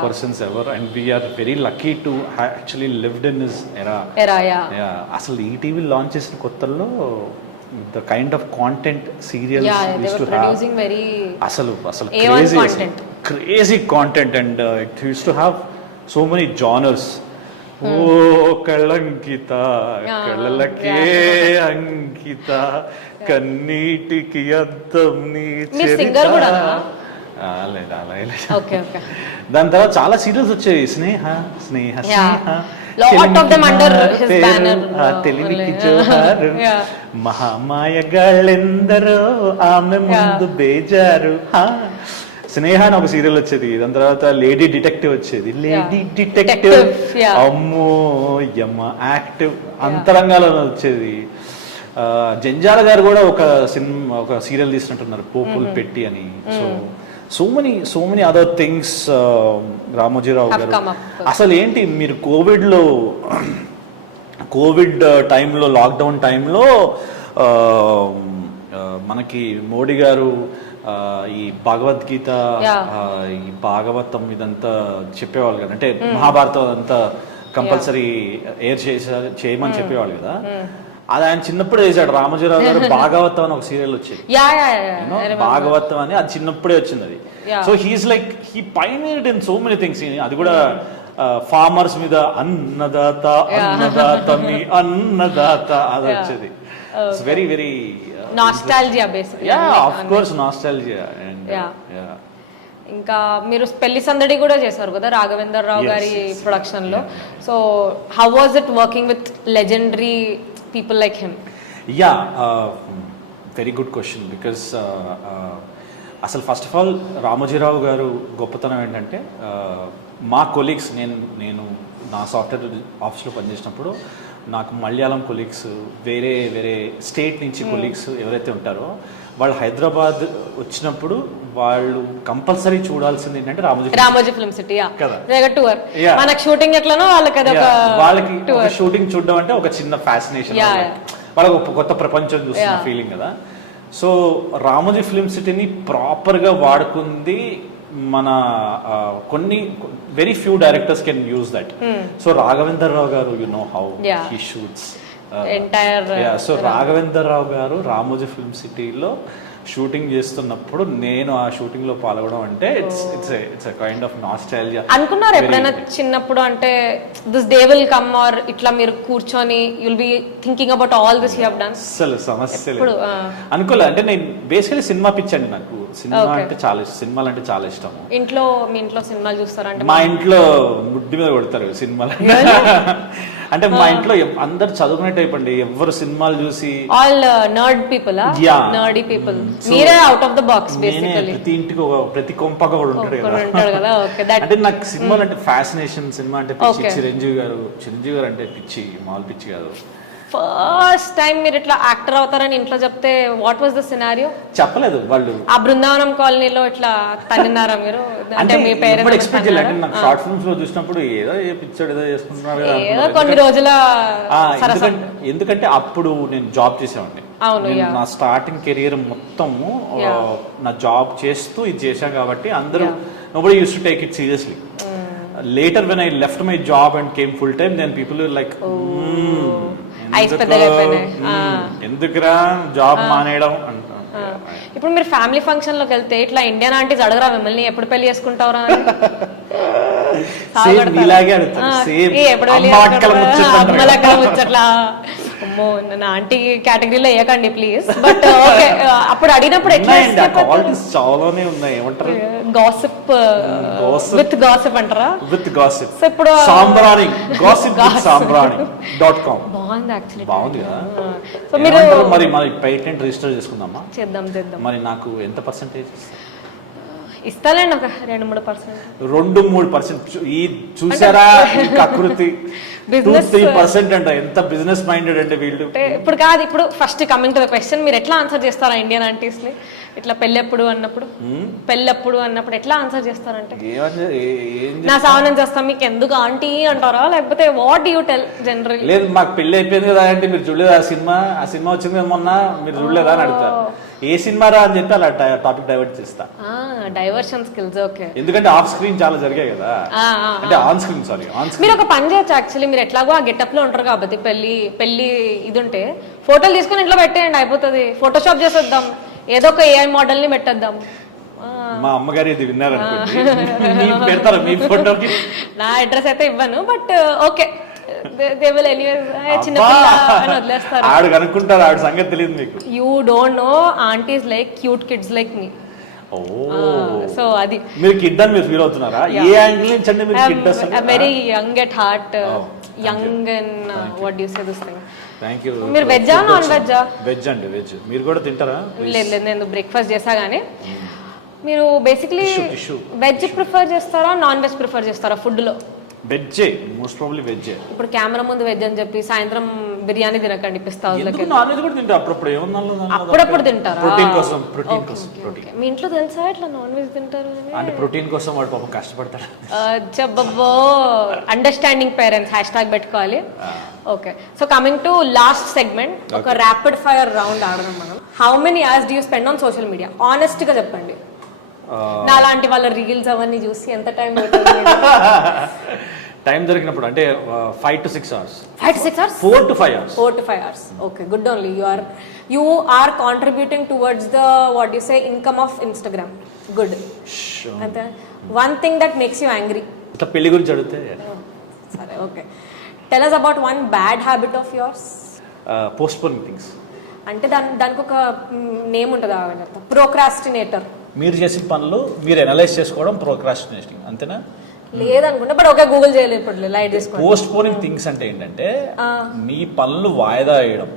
persons ever, and we are very lucky to actually lived in his era. అసలు ఈటీవీ లాంచ్ చేసిన కొత్తల్లో the kind of content serials అసలు crazy content, and it use to have so many genres. ఓ కళంకిత కళలకే అంకిత కన్నీటికి అద్దం నీ చరిత. దాని తర్వాత చాలా సీరియల్స్ వచ్చాయి, స్నేహ స్నేహ తెలివికి జోహారు, మహామాయగాళ్ళెందరో ఆమె ముందు బేజారు. స్నేహ అని ఒక సీరియల్ వచ్చేది, దాని తర్వాత లేడీ డిటెక్టివ్ వచ్చేది. లేడీ డిటెక్టివ్ అమ్మో యమ్మ యాక్టివ్ అంతరంగాలో వచ్చేది. జంజాల గారు కూడా ఒక సీరియల్ తీసినట్టున్నారు, పోపుల్ పెట్టి అని. So many other things Ramoji Rao గారు. అసలు ఏంటి మీరు కోవిడ్ టైంలో, లాక్డౌన్ టైంలో మనకి మోడీ గారు ఈ భగవద్గీత, ఈ భాగవతం ఇదంతా చెప్పేవాళ్ళు కదా, అంటే మహాభారతం అదంతా కంపల్సరీ చేయమని చెప్పేవాళ్ళు కదా. అది ఆయన చిన్నప్పుడే చేశాడు రామోజీరావు గారు. భాగవతం అని ఒక సీరియల్ వచ్చేది, భాగవతం అని, అది చిన్నప్పుడే వచ్చింది అది. So he's like he pioneered in so many things. అది కూడా ఫార్మర్స్ మీద అన్నదాత అన్నదాతమి అన్నదాత అది వచ్చేది. It's very very nostalgia basically. Of course nostalgia. ఇంకా మీరు పెళ్లి సందడి కూడా చేశారు కదా రాఘవేందర్ రావు గారి ప్రొడక్షన్ లో. So how was it working with legendary people like him? Very good question. Because అసలు ఫస్ట్ ఆఫ్ ఆల్ రామోజీరావు గారు గొప్పతనం ఏంటంటే, మా కొలీగ్స్, నేను నా సాఫ్ట్వేర్ ఆఫీస్లో పనిచేసినప్పుడు నాకు మలయాళం కొలీగ్స్, వేరే వేరే స్టేట్ నుంచి కొలీగ్స్ ఎవరైతే ఉంటారో వాళ్ళు హైదరాబాద్ వచ్చినప్పుడు వాళ్ళు కంపల్సరీ చూడాల్సింది ఏంటంటే రామోజీ ఫిల్మ్ సిటీ కదా. మనకి షూటింగ్ ఎట్లానో వాళ్ళకి షూటింగ్ చూడడం అంటే ఒక చిన్న ఫ్యాసినేషన్, వాళ్ళకి ఒక కొత్త ప్రపంచం చూస్తున్న ఫీలింగ్ కదా. సో రామోజీ ఫిల్మ్ సిటీని ప్రాపర్గా వాడుకుంది మన కొన్ని very few directors can use that. So Raghavender Rao garu, you know how he shoots entire. So Raghavender Rao garu Ramoji film సిటీలో షూటింగ్ చేస్తున్నప్పుడు నేను ఆ షూటింగ్ లో పాల్గొనడం అంటే ఇట్స్ కైండ్ ఆఫ్ నాస్టాల్జియా. అనుకున్నారు ఎప్పుడైనా చిన్నప్పుడు అంటే this day will come, or ఇట్లా మీరు కూర్చొని you'll be thinking about all this you have done? అసలు సమస్య లేదు, అనుకోలే. అంటే నేను బేసికలీ సినిమా పిచ్చండి, నాకు సినిమా అంటే చాలా ఇష్టం, సినిమాలు అంటే చాలా ఇష్టం. మీ ఇంట్లో సినిమాలు చూస్తారంటే? మా ఇంట్లో ముడ్డి మీద కొడతారు సినిమాలు అంటే. మా ఇంట్లో అందరు చదువుకునే టైప్ అండి, ఎవరు సినిమాలు చూసి ఆల్ నర్డ్ పీపుల్. నర్డీ పీపుల్. మీరే out of the box basically. ప్రతి ఇంటికి ప్రతి కొంపగా కూడా ఉంటాడు కదా. అంటే నాకు సినిమాలు అంటే ఫ్యాసినేషన్, సినిమా అంటే పిచ్చి. చిరంజీవి గారు అంటే పిచ్చి, మామూలు పిచ్చి కాదు. ఫస్ట్ టైం మీరు ఇట్లా యాక్టర్ అవుతారని ఇంట్లో చెప్తే వాట్ వాజ్ ద సినారియో? చెప్పలేదు వాళ్ళు. ఆ బృందావనం కాలనీలో ఇట్లా తన్నినారా మీరు? అంటే మీ పేరెంట్స్ ఎక్స్పెక్ట్ చేయలేదు. అంటే నాకు షార్ట్ ఫిల్మ్స్ లో చూసినప్పుడు ఏదో పిచ్చాడు ఏదో చేసుకుంటున్నారు ఏదో కొన్ని రోజుల. ఎందుకంటే అప్పుడు నేను జాబ్ చేసేవాడిని. నా స్టార్టింగ్ కెరియర్ మొత్తము నా జాబ్ చేస్తూ ఇది చేశాను కాబట్టి అందరూ nobody used to take it seriously. Later when I left my job and came full time, then people were like, ఎందుకురా జాబ్ మానేయడం అంటారు. ఇప్పుడు మీరు ఫ్యామిలీ ఫంక్షన్ లోకి వెళ్తే ఇట్లా ఇండియన్ ఆంటీస్ అడగరా మిమ్మల్ని ఎప్పుడు పెళ్లి చేసుకుంటారా అని? ముచ్చట్లా అమ్మో నా ఆంటీ కేటగిరీలో వేయకండి ప్లీజ్. బట్ ఓకే, అప్పుడు అడిగినప్పుడు ఎట్లా? చాలానే ఉన్నాయి, ఏమంటారు, గాసిప్ విత్ గాసిప్ అంటారా? With gossip. సో ఇప్పుడు సాంబ్రాణి, gossip.sambrani.com బాగుంది యాక్చువల్లీ, బాగుంది కదా. సో మీరు మరి పేటెంట్ రిజిస్టర్ చేసుకుందామా? చేద్దాం. మరి నాకు ఎంత పర్సెంటేజ్? ఇస్తానండి ఒక 2-3%. 2-3% ఈ చూసారా ఈ కకృతి. Business- 2-3% అంట. ఎంత బిజినెస్ మైండెడ్ అంటే వీళ్ళు. అంటే ఇప్పుడు కాదు, ఇప్పుడు first coming to the question, మీరు ఎట్లా ఆన్సర్ చేస్తారా ఇండియన్ ఆంటీస్ ని ఇట్లా పెళ్ళెప్పుడు అన్నప్పుడు ఎట్లా ఆన్సర్ చేస్తారంటే, నా సావనం చేస్తాం మీకు ఎందుకు ఆంటీ అంటారా, లేకపోతే వాట్ యూ టెల్ జనరల్? లేదు మాకు పెళ్లి అయిపోయింది కదా అంటే మీరు చూడలేదు ఆ సినిమా వచ్చింది కదా మొన్న, మీరు చూడలేదా అని అడుగుతారు. ఏ సినిమా రా అని చెప్పి అలా టాపిక్ డైవర్ట్ చేస్తా. Diversion skills. ఓకే, ఎందుకంటే ఆఫ్ స్క్రీన్ చాలా జరిగాయి కదా, అంటే on screen sorry on screen. మీరు ఒక పని చేయొచ్చు యాక్చువల్లీ, మీరు ఎట్లాగో ఆ గెటప్ లో ఉంటారు కాబట్టి పెళ్లి ఇది ఉంటే ఫోటోలు తీసుకుని ఇంట్లో పెట్టేయండి, అయిపోతుంది. ఫోటోషాప్ చేసేద్దాం, ఏదో ఒక ఏఐ మోడల్ ని పెట్టేద్దాం. మా అమ్మగారు ఇది విన్నారనుకోండి పెడతారా మీ ఫోటోకి? నా అడ్రస్ అయితే ఇవ్వను, but okay they will anyways. చిన్న పిల్ల అని వదిలేస్తారు. ఆడు కనుక్కుంటారు, ఆవిడ సంగతి తెలియదు మీకు. You don't know aunties like cute kids like me. So అది మీరు కిడ్ అని మీరు ఫీల్ అవుతున్నారా? ఏ యాంగిల్ నుంచి అంటే మీరు కిడ్ అసలు? Very young at heart, young and what you say this thing. Thank you. మీరు వెజ్జా నాన్ వెజ్జా? వెజ్ అండి, వెజ్. మీరు కూడా తింటారా? లేదు, నేను బ్రేక్ఫాస్ట్ చేసా కానీ. మీరు బేసిక్లీ వెజ్ ప్రిఫర్ చేస్తారా నాన్ వెజ్ ప్రిఫర్ చేస్తారా ఫుడ్ లో? వెజ్జే, మోస్ట్ ప్రాబబ్లీ వెజ్జే. ఇప్పుడు కెమెరా ముందు వెజ్ అని చెప్పి సాయంత్రం బిర్యానీ తినకండి పిస్తా. నాన్ వెజ్ కూడా తింటా అప్పుడప్పుడు. ఏమన్నా అప్పుడప్పుడు తింటారా? ప్రోటీన్ కోసం. మీ ఇంట్లో తెలుసా ఇట్లా నాన్ వెజ్ తింటారు అంటే ప్రోటీన్ కోసం వాడు పాపం కష్టపడతాడు. చెప్పబ్బో, అండర్స్టాండింగ్ పేరెంట్స్ #, పెట్టుకోవాలి. Okay, so coming to last segment, ఒక ర్యాపిడ్ ఫైర్ రౌండ్ ఆడదాం మనం. How many hours do you spend on social media? Honest గా చెప్పండి. నా లాంటి వాళ్ళ రీల్స్ అవన్నీ చూసి ఎంత టైం టైం దొరికినప్పుడు అంటే 5 to 6 hours. 5 to 6 hours? 4 to 5 hours. 4 to 5 hours. Okay, good only. You are contributing towards the what you say income of Instagram. Good. Sure. And one thing that makes you angry. ఇట్లా పెళ్లి గురించి అడిగితే Sorry. Okay. Tell us about one bad habit of yours. Postponing things. అంటే దానికి ఒక నేమ్ ఉంటుంది, ప్రోక్రాస్టినేటర్. మీరు చేసిన పనులు మీరు అనలైజ్ చేసుకోవడం ప్రోక్రాస్టినేటింగ్, అంతేనా? లేదనుకుంటా, బట్ ఓకే గూగుల్ చేయలేదు ఇప్పుడు, లైట్ చేసుకోండి. పోస్ట్పోనింగ్ థింగ్స్ అంటే ఏంటంటే మీ పనులు వాయిదా వేయడం.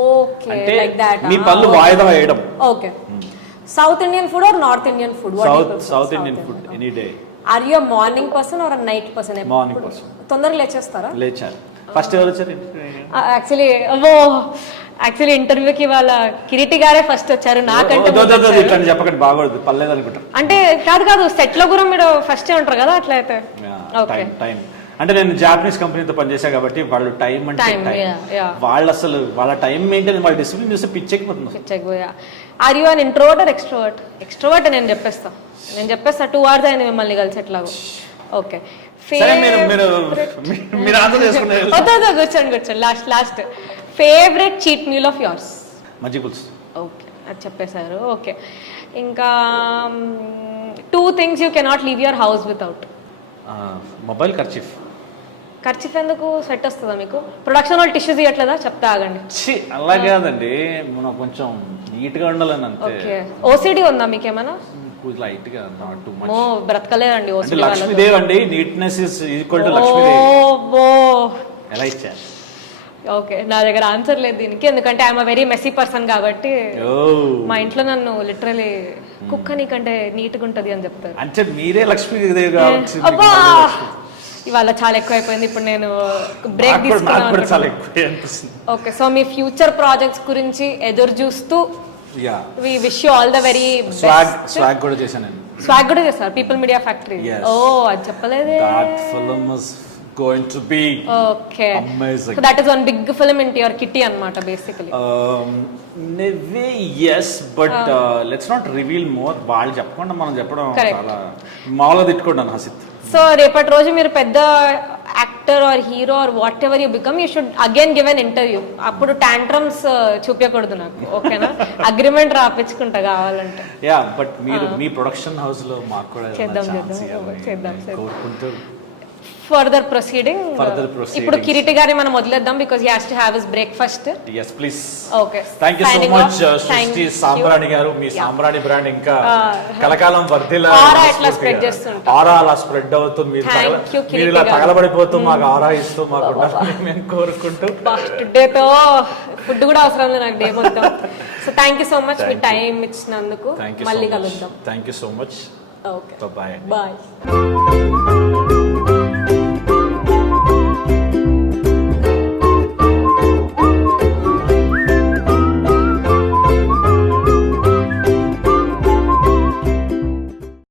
Okay, like that. మీ పనులు వాయిదా వేయడం. Okay. South Indian food or north Indian food? South Indian food any day. Or you morning person or night person? Morning person. తొందరగా లేచేస్తారా? లేచారు. ఫస్ట్ ఎవరు వచ్చారు? యాక్చువల్లీ ఇంటర్వ్యూకి వాళ్ళ కిరీటి గారే ఫస్ట్ వచ్చారు, నాకంటే చెప్పకండి, బాగోదు, పర్లేదు అనుకుంటారు. అంటే కాదు సెట్ లో కూడా మీరు ఫస్ట్ ఉంటారు కదా, అట్లా అయితే. టైం అంటే నేను జాపనీస్ కంపెనీతో పనిచేసా కాబట్టి వాళ్ళు టైం అంటే వాళ్ళు అసలు వాళ్ళ టైం మెయింటైన్, వాళ్ళ డిసిప్లిన్ చూస్తే పిచ్చెక్కిపోతుంది. Are you an introvert or extrovert? Extrovert నేను చెప్పేస్తా 2 hours అయింది మిమ్మల్ని కలిసి ఎట్లాగో. ఓకే, కూర్చోండి. Last favourite cheat meal of yours? మజ్జి పులుసు. ఓకే, అది చెప్పేశారు. ఓకే, ఇంకా 2 things you cannot leave your house without. Mobile, kerchief. Kerchief ఎందుకు? సెట్ వస్తుందా మీకు? ప్రొడక్షన్ వాళ్ళు టిష్యూస్ ఇవ్వట్లేదా? చెప్తా ఆగండి. అలా కాదండి, మనం కొంచెం నీట్ గా ఉండాలని అంతే. ఓకే, ఓసిడి ఉందా మీకేమైనా? లైట్ గా, నాట్ టూ మచ్. బ్రతకలేదండి ఓసిడి. లక్ష్మీదేవి అండి, neatness is equal to Lakshmi Devi. ఎలా ఇచ్చా? ఓకే, నా దగ్గర ఆన్సర్ లేదు దీనికి, ఎందుకంటే ఐఎమ్ వెరీ మెస్సీ పర్సన్ కాబట్టి. మా ఇంట్లో నన్ను లిటరలీ కుక్క నీకంటే నీట్ గా ఉంటది అని చెప్తారు. అంటే మీరే లక్ష్మీదేవి కావచ్చు. ఇవాళ చాలా ఎక్కువ అయిపోయింది, ఇప్పుడు నేను బ్రేక్ తీసుకున్నాను. ఓకే, సో మీ ఫ్యూచర్ ప్రాజెక్ట్స్ గురించి ఎదురు చూస్తూ we wish you all the very best. Swag కూడా చేశాను నేను. స్వాగ్ కూడా చేశారు పీపుల్ మీడియా ఫ్యాక్టరీ. ఓ, అది చెప్పలేదే. that film is going to be amazing. So that is one big film into your kitty anamata basically. Yes, but let's not reveal more. వాళ్ళు చెప్పకుండా మనం చెప్పడం చాలా మామూలుగా తిట్టుకుంటాను హసిత్. సో రేపటి రోజు మీరు పెద్ద actor are hero or what ever you become, you should again give an interview. అప్పుడు టాంట్రమ్స్ చూపించకూడదు నాకు, ఓకేనా? అగ్రిమెంట్ రాపించుకుంటా కావాలంటే. యా, బట్ మీరు మీ ప్రొడక్షన్ హౌస్ లో మాకు కూడా చేద్దాం కోరుకుంటూ ఫర్దర్ ప్రొసీడింగ్. ఇప్పుడు కిరీటి గారిని మనం వదిలేద్దాం, because he has to have his breakfast. yes please. Okay, thank you so much సృష్టి సాంబ్రాణి గారు. మీ సాంబ్రాణి బ్రాండ్ ఇంకా కలకాలం వర్ధిల్లాలి. ఆరా ఇట్లా స్ప్రెడ్ చేస్తుంటారు. ఆరా అలా స్ప్రెడ్ అవుతుంది, మీరు ఇలా తగలబడిపోతూ మాకు ఆరా ఇస్తూ మాకు మేము కోరుకుంటూ. టుడేతో ఫుడ్ కూడా అవసరం లేదు నాకు డే మొత్తం. సో థాంక్యూ సో మచ్ మీ టైం ఇచ్చినందుకు. మళ్ళీ కలుద్దాం. Thank you so much. Okay bye bye